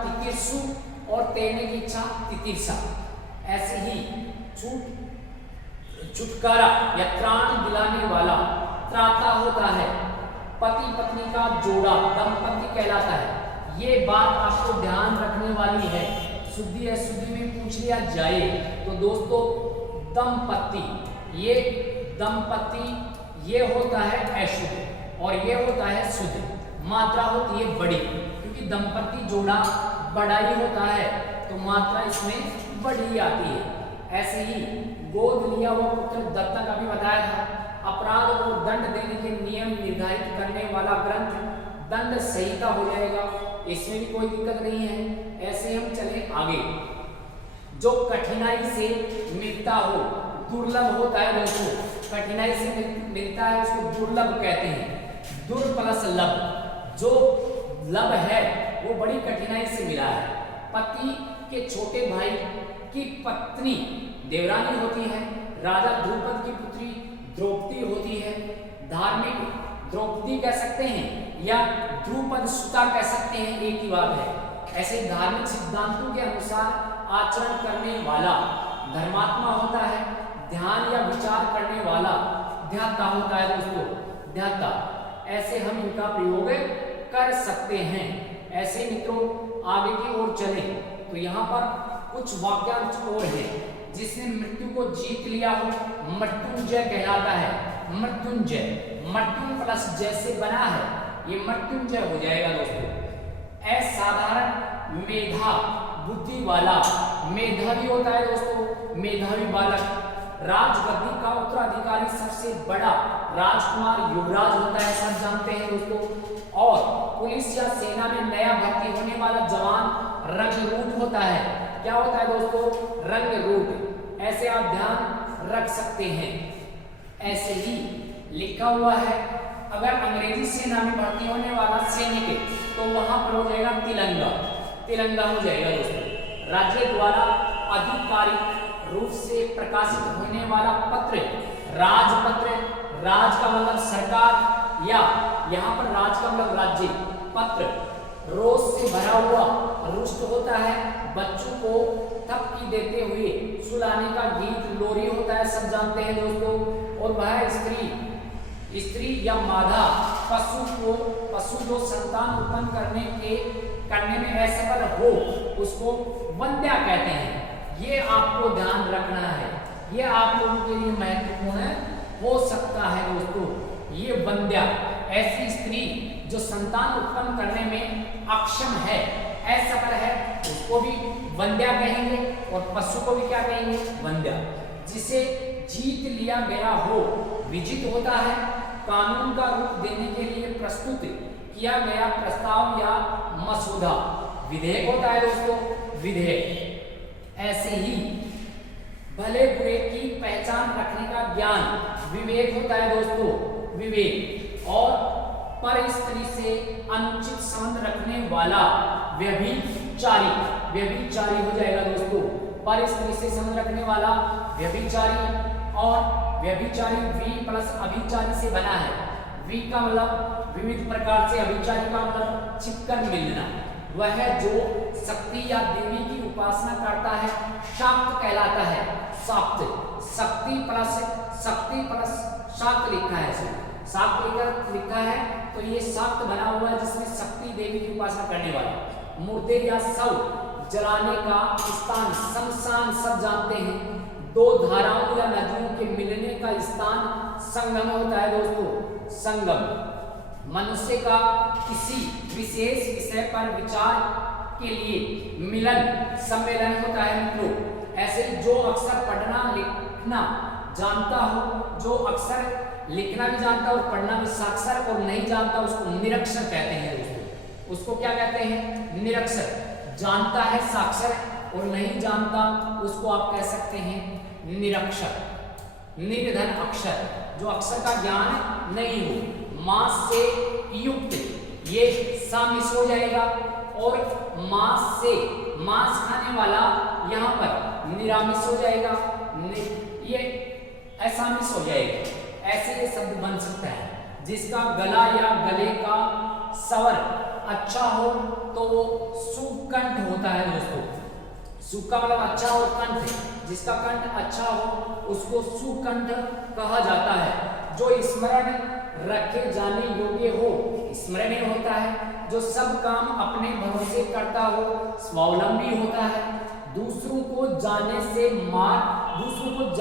तितिर्षु और तैरने की इच्छा तितिर्षा। ऐसे ही छुटकारा या त्राण दिलाने वाला त्राता होता है। पति पत्नी का जोड़ा दंपति कहलाता है। ये बात आपको ध्यान रखने वाली है। शुद्धि अशुद्धि में पूछ लिया जाए तो दोस्तों दंपति, ये दंपति ये होता है अशुद्ध और ये होता है शुद्ध। मात्रा होती है बड़ी, क्योंकि दंपति जोड़ा बड़ा ही होता है तो मात्रा इसमें बड़ी आती है। ऐसे ही गोद लिया हुआ पुत्र दत्तक अभी बताया था। अपराध को दंड देने के नियम निर्धारित करने वाला ग्रंथ दंड संहिता हो जाएगा। इसमें भी कोई दिक्कत नहीं है। ऐसे हम चले आगे। जो कठिनाई से मिलता हो दुर्लभ होता है दोस्तों। कठिनाई से मिलता है उसको दुर्लभ कहते हैं। दुर प्लस लब, जो लब है वो बड़ी कठिनाई से मिला है। पति के छोटे भाई की पत्नी देवरानी होती है। राजा द्रुपद की पुत्री द्रौपदी होती है। धार्मिक द्रौपदी कह सकते हैं या द्रुपद सुता कह सकते हैं, एक ही बात है। ऐसे धार्मिक सिद्धांतों के अनुसार आचरण करने वाला धर्मात्मा होता है। ध्यान या विचार करने वाला ध्याता होता है दोस्तों, ध्याता। ऐसे हम इनका प्रयोग कर सकते हैं। ऐसे मित्रों आगे की ओर चले तो यहाँ पर कुछ वाक्यांश और हैं। जिसने मृत्यु को जीत लिया हो मृत्युंजय कहलाता है। मृत्युंजय, मृत्यु प्लस जय से बना है, ये मृत्युंजय हो जाएगा दोस्तों। असाधारण मेधा बुद्धि वाला, मेधावी होता है दोस्तों, मेधावी बालक। राजगद्दी का उत्तराधिकारी सबसे बड़ा राजकुमार युवराज होता है, सब जानते हैं दोस्तों। और पुलिस या सेना में नया भर्ती होने वाला जवान रंगरूट होता है। क्या होता है दोस्तों? रंगरूट। ऐसे आप ध्यान रख सकते हैं। ऐसे ही लिखा हुआ है अगर अंग्रेजी सेना में भर्ती होने वाला सैनिक तो वहां पर हो जाएगा तिलंगा, तिलंगा हो जाएगा दोस्तों। राज्य द्वारा आधिकारिक रूप से प्रकाशित होने वाला पत्र राजपत्र। राज का मतलब सरकार, या यहाँ पर राज का मतलब राज्य। पत्र रोष से भरा हुआ रुष्ट होता है। बच्चों को थपकी देते हुए सुलाने का गीत लोरी होता है, सब जानते हैं दोस्तों। और वह स्त्री या मादा पशु जो संतान उत्पन्न करने में असफल हो उसको वंध्या कहते हैं। ये आपको ध्यान रखना है, ये आप लोगों के लिए महत्वपूर्ण हो सकता है दोस्तों। ये वंध्या ऐसी स्त्री जो संतान उत्पन्न करने में अक्षम है, असफल है, उसको भी वंध्या कहेंगे। और पशु को भी क्या कहेंगे? वंध्या। जिसे जीत लिया गया हो विजित होता है। कानून का रूप देने के लिए प्रस्तुत किया गया प्रस्ताव या मसौदा विधेयक होता है दोस्तों, विधेयक। ऐसे ही भले बुरे की पहचान रखने का ज्ञान विवेक होता है दोस्तों, विवेक। और पर स्त्री से अनुचित संबंध रखने वाला व्यभिचारी, व्यभिचारी हो जाएगा दोस्तों। पर स्त्री से संबंध रखने वाला व्यभिचारी। और व्यभिचारी वी प्लस अभिचारी से बना है। वी का मतलब विविध प्रकार से, अभिचारी का मतलब छिपकर मिलना। वह जो शक्ति या देवी की उपासना करता है शाक्त कहलाता है। शाक्त, शक्ति प्लस शाक्त लिखा है इसमें, शाक्त लिखा है तो ये शाक्त बना हुआ है जिसमें शक्ति देवी की उपासना करने वाला। मुर्दे या शव जलाने का स्थान शमशान, सब जानते हैं। दो धाराओं या नदियों के मिलने का स्थान संगम होता है दोस्तों, संगम। मनुष्य का किसी विशेष विषय पर विचार के लिए मिलन सम्मेलन होता है मित्रों। ऐसे जो अक्षर पढ़ना लिखना जानता हो, जो अक्षर लिखना भी जानता और पढ़ना भी साक्षर और नहीं जानता उसको निरक्षर कहते हैं दोस्तों। उसको क्या कहते हैं? निरक्षर। जानता है साक्षर और नहीं जानता उसको आप कह सकते हैं निरक्षर, निर्धन अक्षर, जो अक्षर का ज्ञान नहीं हो। मांस से युक्त, ये सा मिस हो जाएगा, और मांस से, मांस खाने वाला यहाँ पर निरामिस हो जाएगा, ये ऐसा मिस हो जाएगा। ऐसे ये शब्द बन सकता है। जिसका गला या गले का स्वर अच्छा हो तो वो सुकंठ होता है दोस्तों। सुख का मतलब अच्छा हो, कंठ, जिसका कंठ अच्छा हो उसको सुकंठ कहा जाता है। जो स्मरण रखे जाने योग्य हो, स्मरणीय होता है। जो सब काम अपने भरोसे करता हो, स्वावलंबी होता है। दूसरों को जाने से मार, दूसरों को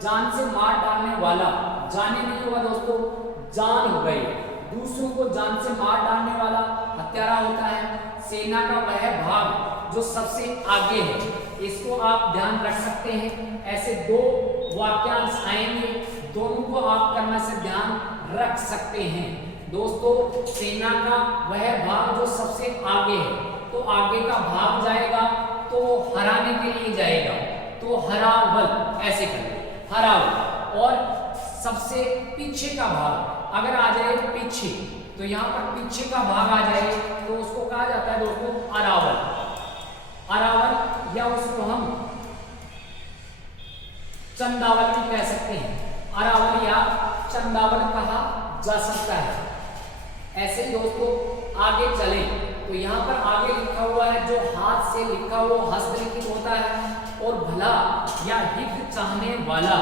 जान से मार डालने वाला, जाने नहीं होगा दोस्तों, जान हो गई। दूसरों को जान से मार डालने वाला हत्यारा होता है। सेना का वह भाग जो सबसे आगे है, इसको आप ध्यान रख सकते हैं। ऐसे दो वाक्यांश आएंगे, दोनों को आप करने से ध्यान रख सकते हैं दोस्तों। सेना का वह भाग जो सबसे आगे है, तो आगे का भाग जाएगा तो हराने के लिए जाएगा, तो हरावल, ऐसे करें हरावल। और सबसे पीछे का भाग अगर आ जाए पीछे, तो यहाँ पर पीछे का भाग आ जाए तो उसको कहा जाता है दोस्तों अरावल, अरावल, या उसको हम चंदावल भी कह सकते हैं। अरावल या चंदावल कहा जा सकता है। ऐसे ही दोस्तों आगे चले तो यहाँ पर आगे लिखा हुआ है, जो हाथ से लिखा हुआ हस्तलिखित होता है, और भला या हित चाहने वाला,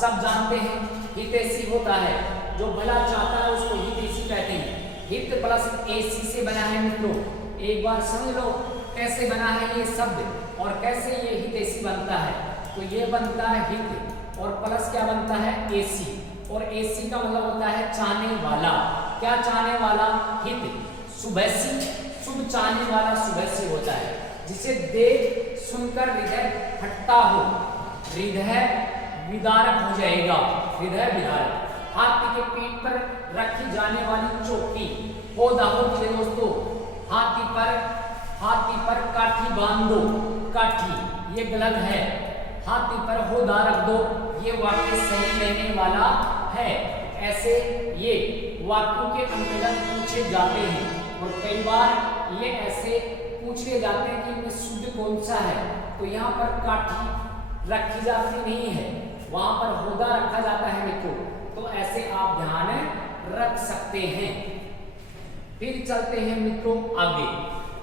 सब जानते हैं हितैषी होता है। जो भला चाहता है उसको हितैषी कहते हैं। हित प्लस ऐसी से बना है मित्रों, एक बार समझ लो कैसे बना है ये शब्द और कैसे ये हितैषी बनता है। तो ये बनता है हित और प्लस क्या बनता है ऐसी, और ऐसी का मतलब होता है चाहने वाला। क्या चाहने वाला? हित। शुभैषी, शुभ चाहने वाला शुभैषी होता है, जिसे देख सुनकर हृदय फटता हो, हृदय विदारक हो जाएगा, हृदय विदारक। हाथी के पीठ पर रखी जाने वाली चौकी पौधा होती है दोस्तों। हाथी पर काठी बांध दो, काठी ये गलत है, हाथी पर होदा रख दो, ये वाक्य सही रहने वाला है। ऐसे ये वाक्यों के अंतर्गत पूछे जाते हैं, और कई बार ये ऐसे पूछे जाते हैं कि इनमें शुद्ध कौन सा है। तो यहाँ पर काठी रखी जाती नहीं है, वहां पर होदा रखा जाता है मित्रों। तो ऐसे आप ध्यान रख सकते हैं। फिर चलते हैं मित्रों आगे।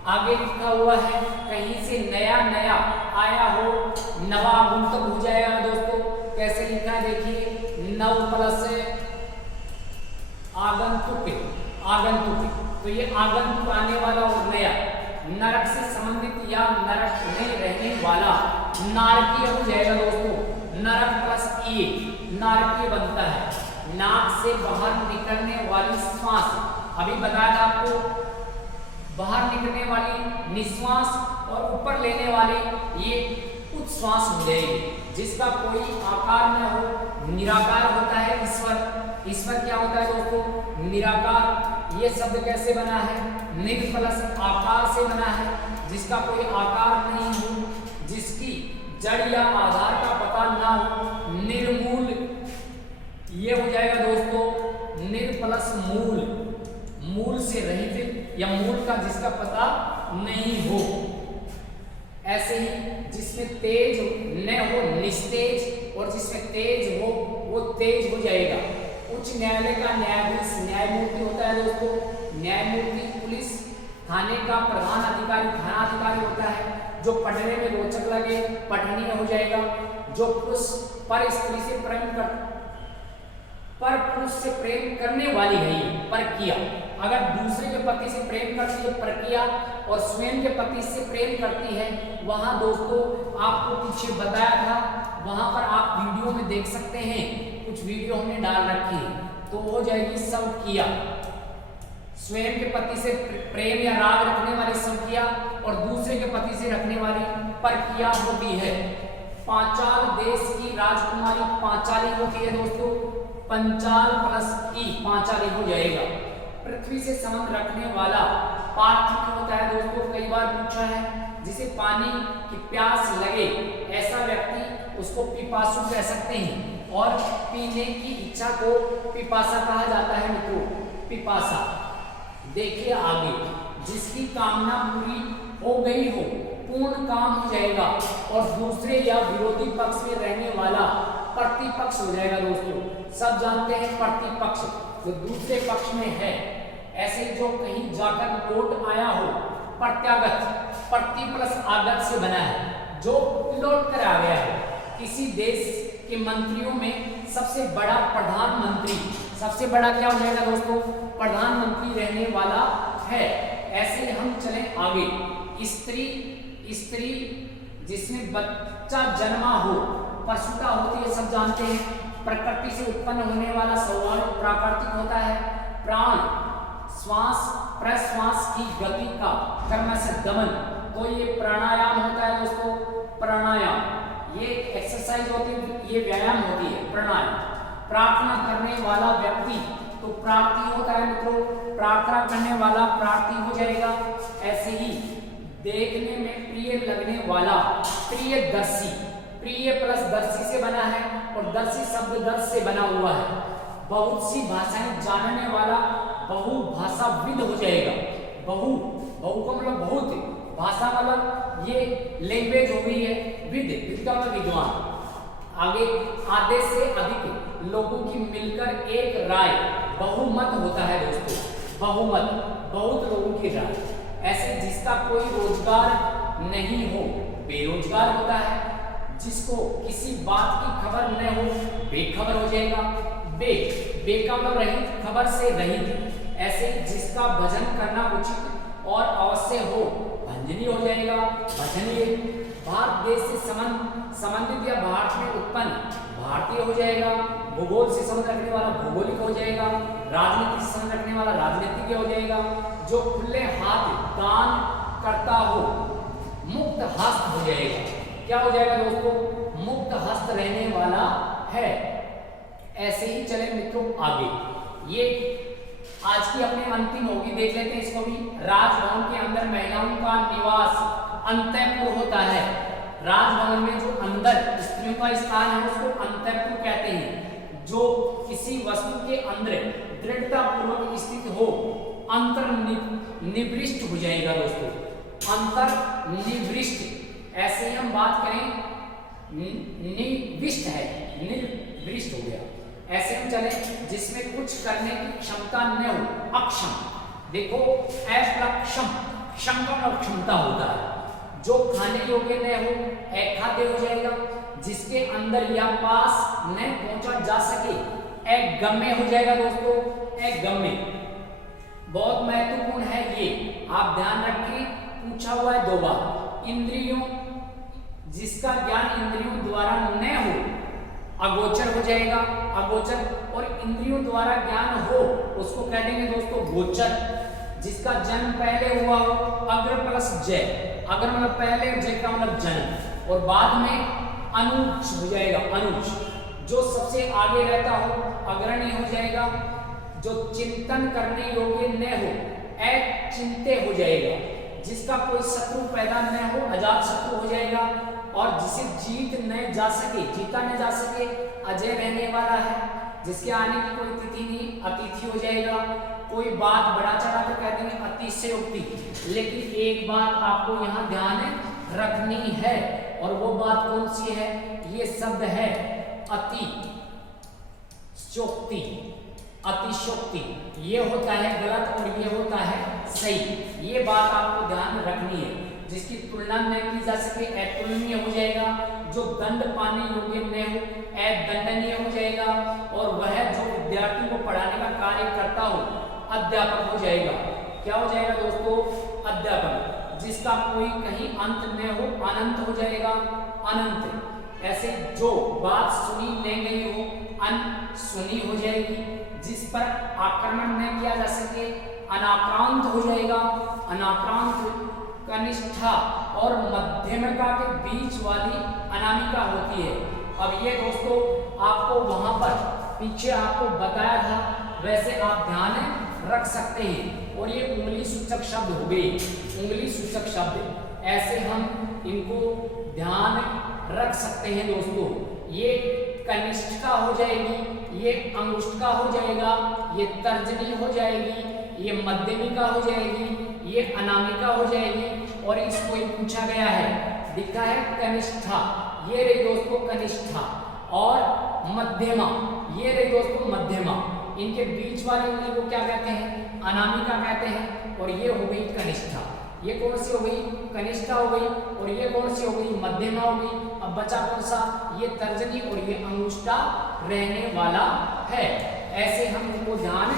आगे लिखा हुआ है, कहीं से नया नया आया हो, नवागंतुक हो जाएगा दोस्तों। कैसे लिखा है देखिए, नव प्लस आगंतुक, आगंतुक, तो ये आगंतुक आने वाला और नया, नरक से संबंधित या नरक में रहने वाला, नारकीय हो जाएगा दोस्तों। नरक प्लस ए, नारकीय बनता है। नाक से बाहर निकलने वाली श्वास, अभी बताया था आपको, बाहर निकलने वाली निश्वास और ऊपर लेने वाले ये उच्छ्वास हो जाएगी, जिसका कोई आकार न हो, निराकार होता है ईश्वर। ईश्वर क्या होता है दोस्तों? निराकार। ये शब्द कैसे बना है? निर प्लस आकार से बना है, जिसका कोई आकार नहीं हो, जिसकी जड़ या आधार का पता ना हो, निर्मूल। ये हो जाएगा दोस्तों निर प्लस मूल, मूल से रहित या मूल का जिसका पता नहीं हो। ऐसे ही जिसमें तेज न हो निस्तेज, और जिसमें तेज हो वो तेज हो जाएगा। उच्च न्यायालय का न्यायाधीश न्यायमूर्ति होता है दोस्तों। न्यायमूर्ति पुलिस थाने का प्रधान अधिकारी थानाधिकारी होता है। जो पढ़ने में रोचक लगे पठनीय हो जाएगा। जो पुरुष पर स्त्री से पुरुष से प्रेम करने वाली है, ये परकिया। अगर दूसरे के पति से प्रेम करती है परकिया, और स्वयं के पति से प्रेम करती है, वहां दोस्तों आपको पीछे बताया था, वहां पर आप वीडियो में देख सकते हैं, कुछ वीडियो हमने डाल रखी है, तो हो जाएगी स्वकिया। स्वयं के पति से प्रेम या राग रखने वाली स्वकिया, और दूसरे के पति से रखने वाली परकिया होती है। पांचाल देश की राजकुमारी पांचाली होती है दोस्तों। पंचाल प्लस ई, पांचाली हो जाएगा। पृथ्वी से संबंध रखने वाला पार्थिव होता है दोस्तों, कई बार पूछा है, जिसे पानी की प्यास लगे, ऐसा व्यक्ति उसको पिपासु कह सकते हैं। और पीने की इच्छा को पिपासा कहा जाता है मित्रों, पिपासा। देखिए आगे, जिसकी कामना पूरी हो गई हो, पूर्ण काम हो जाएगा और दूसरे या विरोधी पक्ष में रहने वाला प्रतिपक्ष हो जाएगा। दोस्तों सब जानते हैं प्रतिपक्ष जो दूसरे पक्ष में है, ऐसे जो कहीं जाकर लौट आया हो, प्रत्यागत, प्रति प्लस आगत से बना है, जो लौट कर आ गया है। किसी देश के मंत्रियों में सबसे बड़ा प्रधानमंत्री, सबसे बड़ा क्या हो जाएगा दोस्तों, प्रधानमंत्री रहने वाला है। ऐसे हम चले आगे, स्त्री जिसमें बच्चा जन्मा हो, प्रसूता होती है, सब जानते हैं। प्रकृति से उत्पन्न होने वाला स्वाभाविक प्राकृतिक होता है। प्राण श्वास प्रश्वास की गति का कर्म से दमन, तो ये प्राणायाम होता है दोस्तों। प्राणायाम ये एक्सरसाइज होती है, ये व्यायाम होती है प्राणायाम। प्रार्थना करने वाला व्यक्ति तो प्रार्थी होता है मित्रों, प्रार्थना करने वाला प्रार्थी हो जाएगा। ऐसे ही देखने में प्रिय लगने वाला प्रियदर्शी, प्रिय प्लस दर्शी से बना है और दर्शी शब्द दर्श से बना हुआ है। बहुत सी भाषाएं जानने वाला बहुभाषाविद हो जाएगा। बहु का मतलब बहुत, भाषा मतलब ये लैंग्वेज हो गई है, विद का मतलब विद्वान। आगे आधे से अधिक लोगों की मिलकर एक राय, बहुमत होता है दोस्तों, बहुमत, बहुत लोगों की राय। ऐसे जिसका कोई रोजगार नहीं हो, बेरोजगार होता है। जिसको किसी बात की खबर न हो, बेखबर हो जाएगा। बेका मतलब रहित, खबर से रहित। ऐसे जिसका भजन करना उचित और अवश्य हो, भंजनी हो जाएगा, भजनीय। भारत देश से संबंधित या भारत में उत्पन्न, भारतीय हो जाएगा। भूगोल से संबंध रखने वाला भौगोलिक हो जाएगा। राजनीति से संबंध रखने वाला राजनीतिक हो जाएगा। जो खुले हाथ दान करता हो, मुक्त हस्त हो जाएगा। क्या हो जाएगा दोस्तों, मुक्त हस्त रहने वाला है। ऐसे ही चले मित्रों आगे, ये आज की अपने अंतिम होगी, देख लेते हैं इसको भी। राजभवन के अंदर महिलाओं का निवास अंतःपुर होता है। राजभवन में जो अंदर स्त्रियों का स्थान है उसको अंतःपुर कहते हैं। जो किसी वस्तु के अंदर दृढ़ता पूर्वक स्थित हो, अंतर्निविष्ट हो जाएगा दोस्तों, अंतर्निविष्ट। ऐसे ही हम बात करें निविष्ट है, निर्विष्ट हो गया। ऐसे हम चले जिसमें कुछ करने की क्षमता न हो, अक्षम। देखो अक्षम, क्षम का मतलब क्षमता होता है। जो खाने योग्य न हो, अखाद्य हो जाएगा। जिसके अंदर या पास न पहुंचा जा सके, अगम्य हो जाएगा दोस्तों, अगम्य। बहुत महत्वपूर्ण है ये, आप ध्यान रखिए, पूछा हुआ है 2 बार। इंद्रियों, जिसका ज्ञान इंद्रियों द्वारा न हो, अगोचर हो जाएगा, अगोचर। और इंद्रियों द्वारा ज्ञान हो उसको कह देंगे दोस्तों गोचर। जिसका जन्म पहले हुआ हो, अग्र प्लस जय, अग्र मतलब पहले, जय का मतलब जन्म, और बाद में अनुज हो जाएगा, अनुज। जो सबसे आगे रहता हो, अग्रणी हो जाएगा। जो चिंतन करने योग्य न हो, अचिंत्य हो जाएगा। जिसका कोई शत्रु पैदा न हो, अजात शत्रु हो जाएगा। और जिसे जीत न जा सके, जीता न जा सके, अजय रहने वाला है। जिसके आने की कोई तिथि नहीं, अतिथि हो जाएगा। कोई बात बड़ा चढ़ा कर कह देंगे अतिशयोक्ति। लेकिन एक बात आपको यहाँ ध्यान रखनी है, और वो बात कौन सी है, ये शब्द है अतिशयोक्ति। अतिशयोक्ति ये होता है गलत और ये होता है सही। ये बात आपको ध्यान रखनी है। जिसकी तुलना न की जा सके, अतुलनीय हो जाएगा। जो दंड पाने योग्य न हो, अदंडनीय हो जाएगा। और वह जो विद्यार्थी को पढ़ाने का कार्य करता हो, अध्यापक हो जाएगा। क्या हो जाएगा दोस्तों, अध्यापक। जिसका कोई कहीं अंत न हो, अनंत हो जाएगा, अनंत। ऐसे जो बात सुनी न गई हो, अनसुनी हो जाएगी। जिस पर आक्रमण न किया जा सके, अनाक्रांत हो जाएगा, अनाक्रांत। कनिष्ठा और मध्यमिका के बीच वाली अनामिका होती है। अब ये दोस्तों आपको वहां पर पीछे आपको बताया था, वैसे आप ध्यान रख सकते हैं। और ये उंगली सूचक शब्द हो गए, उंगली सूचक शब्द, ऐसे हम इनको ध्यान रख सकते हैं दोस्तों। ये कनिष्ठिका हो जाएगी, ये अंगुष्ठिका हो जाएगा, ये तर्जनी हो जाएगी, ये मध्यमिका हो जाएगी, ये अनामिका हो जाएगी। और इसको ही पूछा गया है, दिखा है कनिष्ठा, ये रही दोस्तों कनिष्ठा, और मध्यमा, ये रही दोस्तों मध्यमा। इनके बीच वाली उंगली को क्या कहते हैं? अनामिका कहते हैं। और ये हो गई कनिष्ठा। ये कौन सी हो गई? कनिष्ठा हो गई। और ये कौन सी हो गई? मध्यमा हो गई। अब बचा कौन सा? ये तर्जनी और ये अंगुष्ठा रहने वाला है। ऐसे हम इनको ध्यान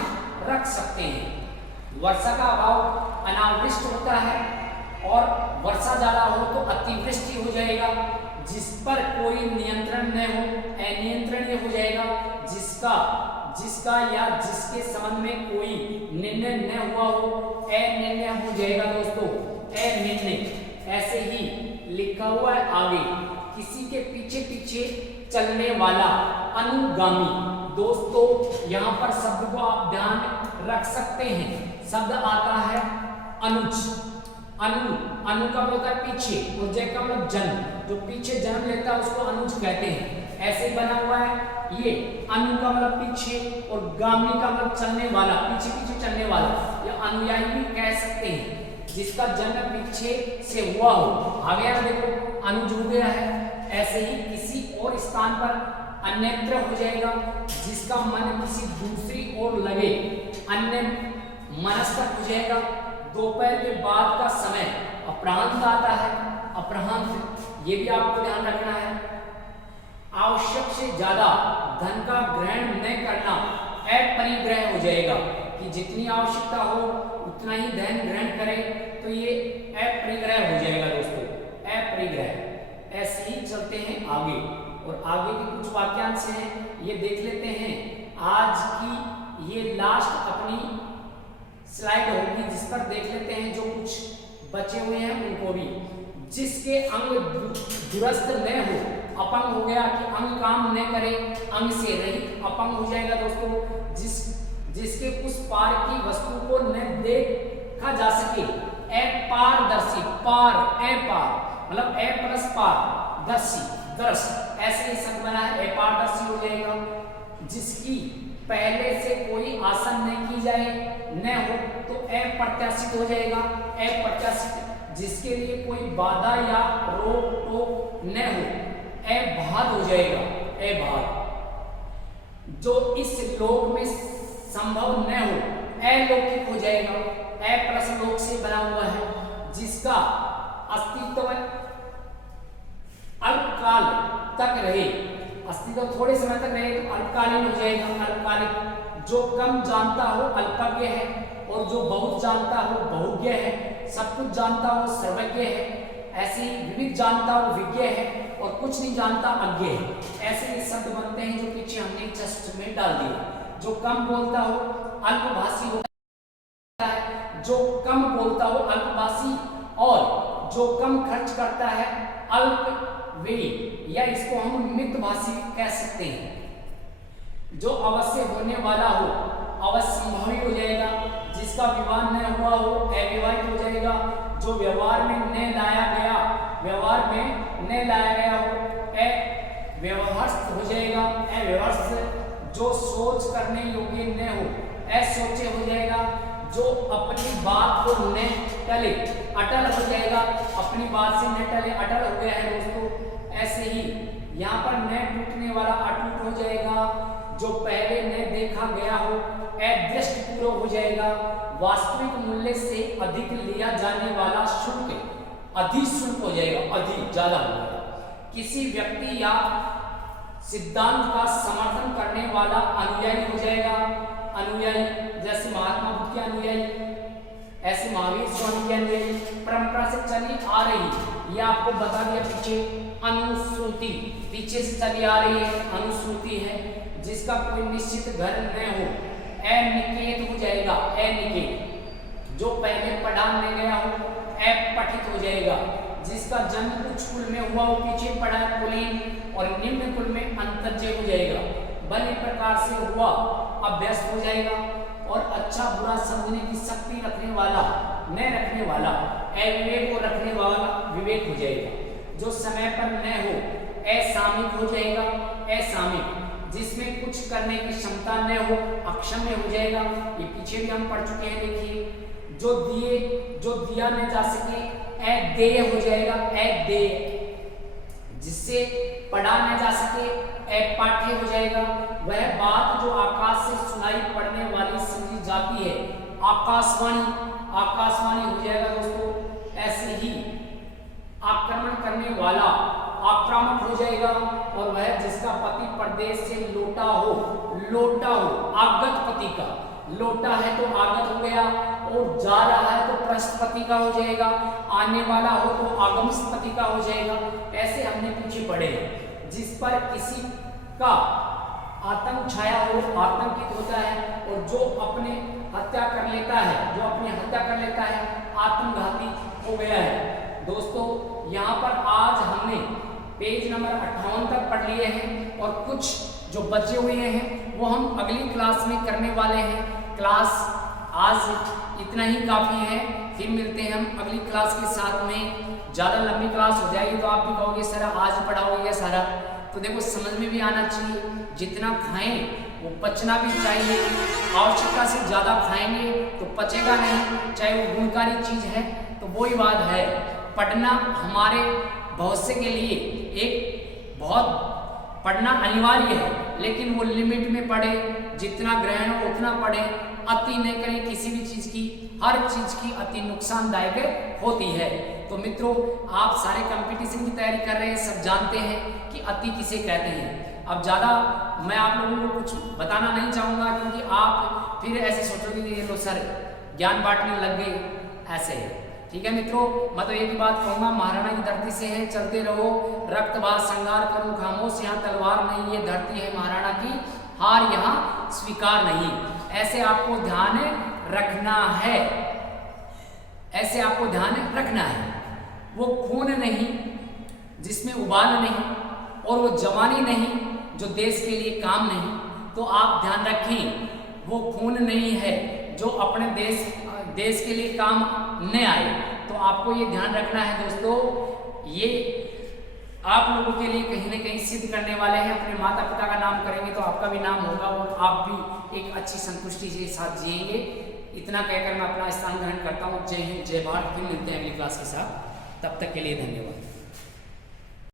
रख सकते हैं। वर्षा का अभाव अनावृष्ट होता है, और वर्षा ज्यादा हो तो अतिवृष्टि हो जाएगा। जिस पर कोई नियंत्रण न हो, अनियंत्रणीय हो जाएगा। जिसका या जिसके संबंध में कोई निर्णय न हुआ हो, अनिर्णय हो जाएगा दोस्तों, अनिर्णय। ऐसे ही लिखा हुआ है आगे, किसी के पीछे पीछे चलने वाला, अनुगामी। दोस्तों यहाँ पर शब्द को आप ध्यान रख सकते हैं। शब्द आता है अनुज, अनु का मतलब पीछे, और जय का मतलब जन्म, जो पीछे जन्म लेता है उसको अनुज कहते हैं। ऐसे बना हुआ है ये, अनु का मतलब पीछे, और गामी का मतलब चलने वाला, पीछे पीछे चलने वाला, या अनुयायी भी कह सकते हैं, जिसका जन्म पीछे से हुआ हो। आ गया देखो, अनुज हो गया है। ऐसे ही किसी और स्थान पर अन्यत्र हो जाएगा, जिसका मन किसी दूसरी ओर लगे, अन्य मनस्क हो जाएगा। दोपहर के बाद का समय अपराह्न आता है, अपराह्न, ये भी आपको ध्यान रखना है। आवश्यक से ज्यादा धन का ग्रहण न करना, अपरिग्रह हो जाएगा, कि जितनी आवश्यकता हो उतना ही धन ग्रहण करें, तो ये अपरिग्रह हो जाएगा दोस्तों, अपरिग्रह। ऐसे ही चलते हैं आगे, और आगे के कुछ वाक्यांश हैं, ये देख लेते हैं। आज की ये लास्ट अपनी स्लाइड होगी, जिस पर देख लेते हैं जो कुछ बचे हुए हैं उनको भी। जिसके अंग दुरस्त न हो, अपंग हो गया कि अंग काम न करे, अंग से रहित अपंग हो जाएगा दोस्तों। जिसके उस पार की वस्तु को न देखा जा सके, अपारदर्शी, पार अपार मतलब अ प्लस पार, दर्शी दर्श, ऐसे ही शब्द बना है, अपारदर्शी हो जाएगा। जिसकी पहले से कोई आशा नहीं की जाए, न हो तो अप्रत्याशित हो जाएगा, अप्रत्याशित। जिसके लिए कोई बाधा या रोक टोक न हो, अबाध हो जाएगा, अबाध। जो इस लोक में संभव न हो, अलौकिक हो जाएगा, अप्रश्न लोक से बना हुआ है। जिसका अस्तित्व अल्पकाल तक रहे, अस्तित्व थोड़े समय तक रहे तो अल्पकालीन हो जाएगा, अल्पकालिक। जो कम जानता हो अल्पज्ञ है, और जो बहुत जानता हो बहुज्ञ है, सब कुछ जानता हो सर्वज्ञ है। ऐसे ही विविध जानता हो विज्ञ है, और कुछ नहीं जानता अज्ञ है। ऐसे ही शब्द बनते हैं जो पीछे हमने जस्ट में डाल दिया। जो कम बोलता हो अल्पभाषी होता है, जो कम बोलता हो अल्पभाषी, और जो कम खर्च करता है अल्पव्ययी, या इसको हम मितभाषी कह सकते हैं। जो अवश्य होने वाला हो अवश्यंभावी हो जाएगा, जिसका विवाह न हुआ हो अविवाहित हो जाएगा। जो व्यवहार में न लाया गया, व्यवहार में न लाया गया हो अव्यवस्थित हो जाएगा, अव्यवस्थित। जो सोच करने योग्य न हो असोचे हो जाएगा। जो अपनी बात को न टले अटल हो जाएगा, अपनी बात से न टले अटल हो गया है दोस्तों। ऐसे ही यहाँ पर न टूटने वाला अटूट हो जाएगा। जो पहले न देखा गया हो अदृष्ट पूर्व हो जाएगा। वास्तविक मूल्य से अधिक लिया जाने वाला शुल्क अधिशुल्क हो जाएगा, अधिक ज्यादा हो जाएगा। किसी व्यक्ति या सिद्धांत का समर्थन करने वाला अनुयायी हो जाएगा, अनुयायी। जैसे महात्मा बुद्ध के अनुयायी, ऐसे महावीर स्वामी के अनुयायी, परंपरा से चली आ रही, ये आपको बता दिया पीछे। अनुश्रुति पीछे से चली आ रही है, अनुश्रुति है। जिसका कोई निश्चित घर न हो अनिकेत हो जाएगा, अनिकेत। जो पहले पढ़ा न गया हो अपठित हो जाएगा। जिसका जन्म उच्च कुल में हुआ हो, पीछे पढ़ा कुलीन, और निम्न कुल में अंतर्जय हो जाएगा। बल प्रकार से हुआ अभ्यस्त हो जाएगा, और अच्छा बुरा समझने की शक्ति रखने वाला न रखने वाला, अविवेक को रखने वाला विवेक हो जाएगा। जो समय पर न हो असामिक हो जाएगा, असामिक। जिसमें कुछ करने की क्षमता न हो अक्षम्य हो जाएगा। ये पीछे भी हम पढ़ चुके हैं, देखिए। जो दिया न जा सके अदेय हो जाएगा, अदेय। जिससे पढ़ा न जा सके अपाठ्य हो जाएगा। वह बात जो आकाश से सुनाई पड़ने वाली समझी जाती है आकाशवाणी, आकाशवाणी हो जाएगा दोस्तों। ऐसे ही आक्रमण करने वाला आक्रामक हो जाएगा। और वह जिसका पति परदेश से लौटा हो, लौटा हो, आगत पति का, लौटा है तो आगत हो गया, और जा रहा है तो पृष्ठपति का हो जाएगा, आने वाला हो तो आगमपति का हो जाएगा। ऐसे हमने पीछे पढ़े। जिस पर किसी का आतंक छाया हो, आतंकित होता है, और जो अपने हत्या कर लेता है, जो अपनी हत्या कर लेता है, आत्मघाती हो गया है। दोस्तों यहाँ पर आज हमने पेज नंबर 58 तक पढ़ लिए हैं, और कुछ जो बचे हुए हैं वो हम अगली क्लास में करने वाले हैं। क्लास आज इतना ही काफ़ी है, फिर मिलते हैं हम अगली क्लास के साथ में। ज़्यादा लंबी क्लास हो जाएगी तो आप भी कहोगे सर आज पढ़ाओगे सारा, तो देखो समझ में भी आना चाहिए। जितना खाएं वो पचना भी चाहिए। आवश्यकता से ज़्यादा खाएंगे तो पचेगा नहीं, चाहे वो गुणकारी चीज़ है। तो वही बात है, पढ़ना हमारे भविष्य के लिए एक बहुत पढ़ना अनिवार्य है, लेकिन वो लिमिट में पढ़े, जितना ग्रहण हो उतना पढ़े, अति नहीं करें किसी भी चीज़ की। हर चीज़ की अति नुकसानदायक होती है। तो मित्रों आप सारे कंपटीशन की तैयारी कर रहे हैं, सब जानते हैं कि अति किसे कहते हैं। अब ज़्यादा मैं आप लोगों को कुछ बताना नहीं चाहूँगा, क्योंकि आप फिर ऐसे सोचोगे कि ये लो सर ज्ञान बांटने लग गए, ऐसे है। ठीक है मित्रों, मैं तो एक ही बात कहूँगा, महाराणा की धरती से है चलते रहो, रक्तबाज संगार करो खामोश, यहाँ तलवार नहीं ये धरती है महाराणा की, हार यहाँ स्वीकार नहीं। ऐसे आपको ध्यान रखना है, ऐसे आपको ध्यान रखना है। वो खून नहीं जिसमें उबाल नहीं, और वो जवानी नहीं जो देश के लिए काम नहीं। तो आप ध्यान रखें, वो खून नहीं है जो अपने देश के लिए काम न आए। तो आपको ये ध्यान रखना है दोस्तों। ये आप लोगों के लिए कहीं ना कहीं सिद्ध करने वाले हैं। अपने माता पिता का नाम करेंगे तो आपका भी नाम होगा, और आप भी एक अच्छी संतुष्टि के साथ जिएंगे। इतना कहकर मैं अपना स्थान ग्रहण करता हूँ। जय हिंद, जय भारत। फिर मिलते हैं अगली क्लास के साथ, तब तक के लिए धन्यवाद।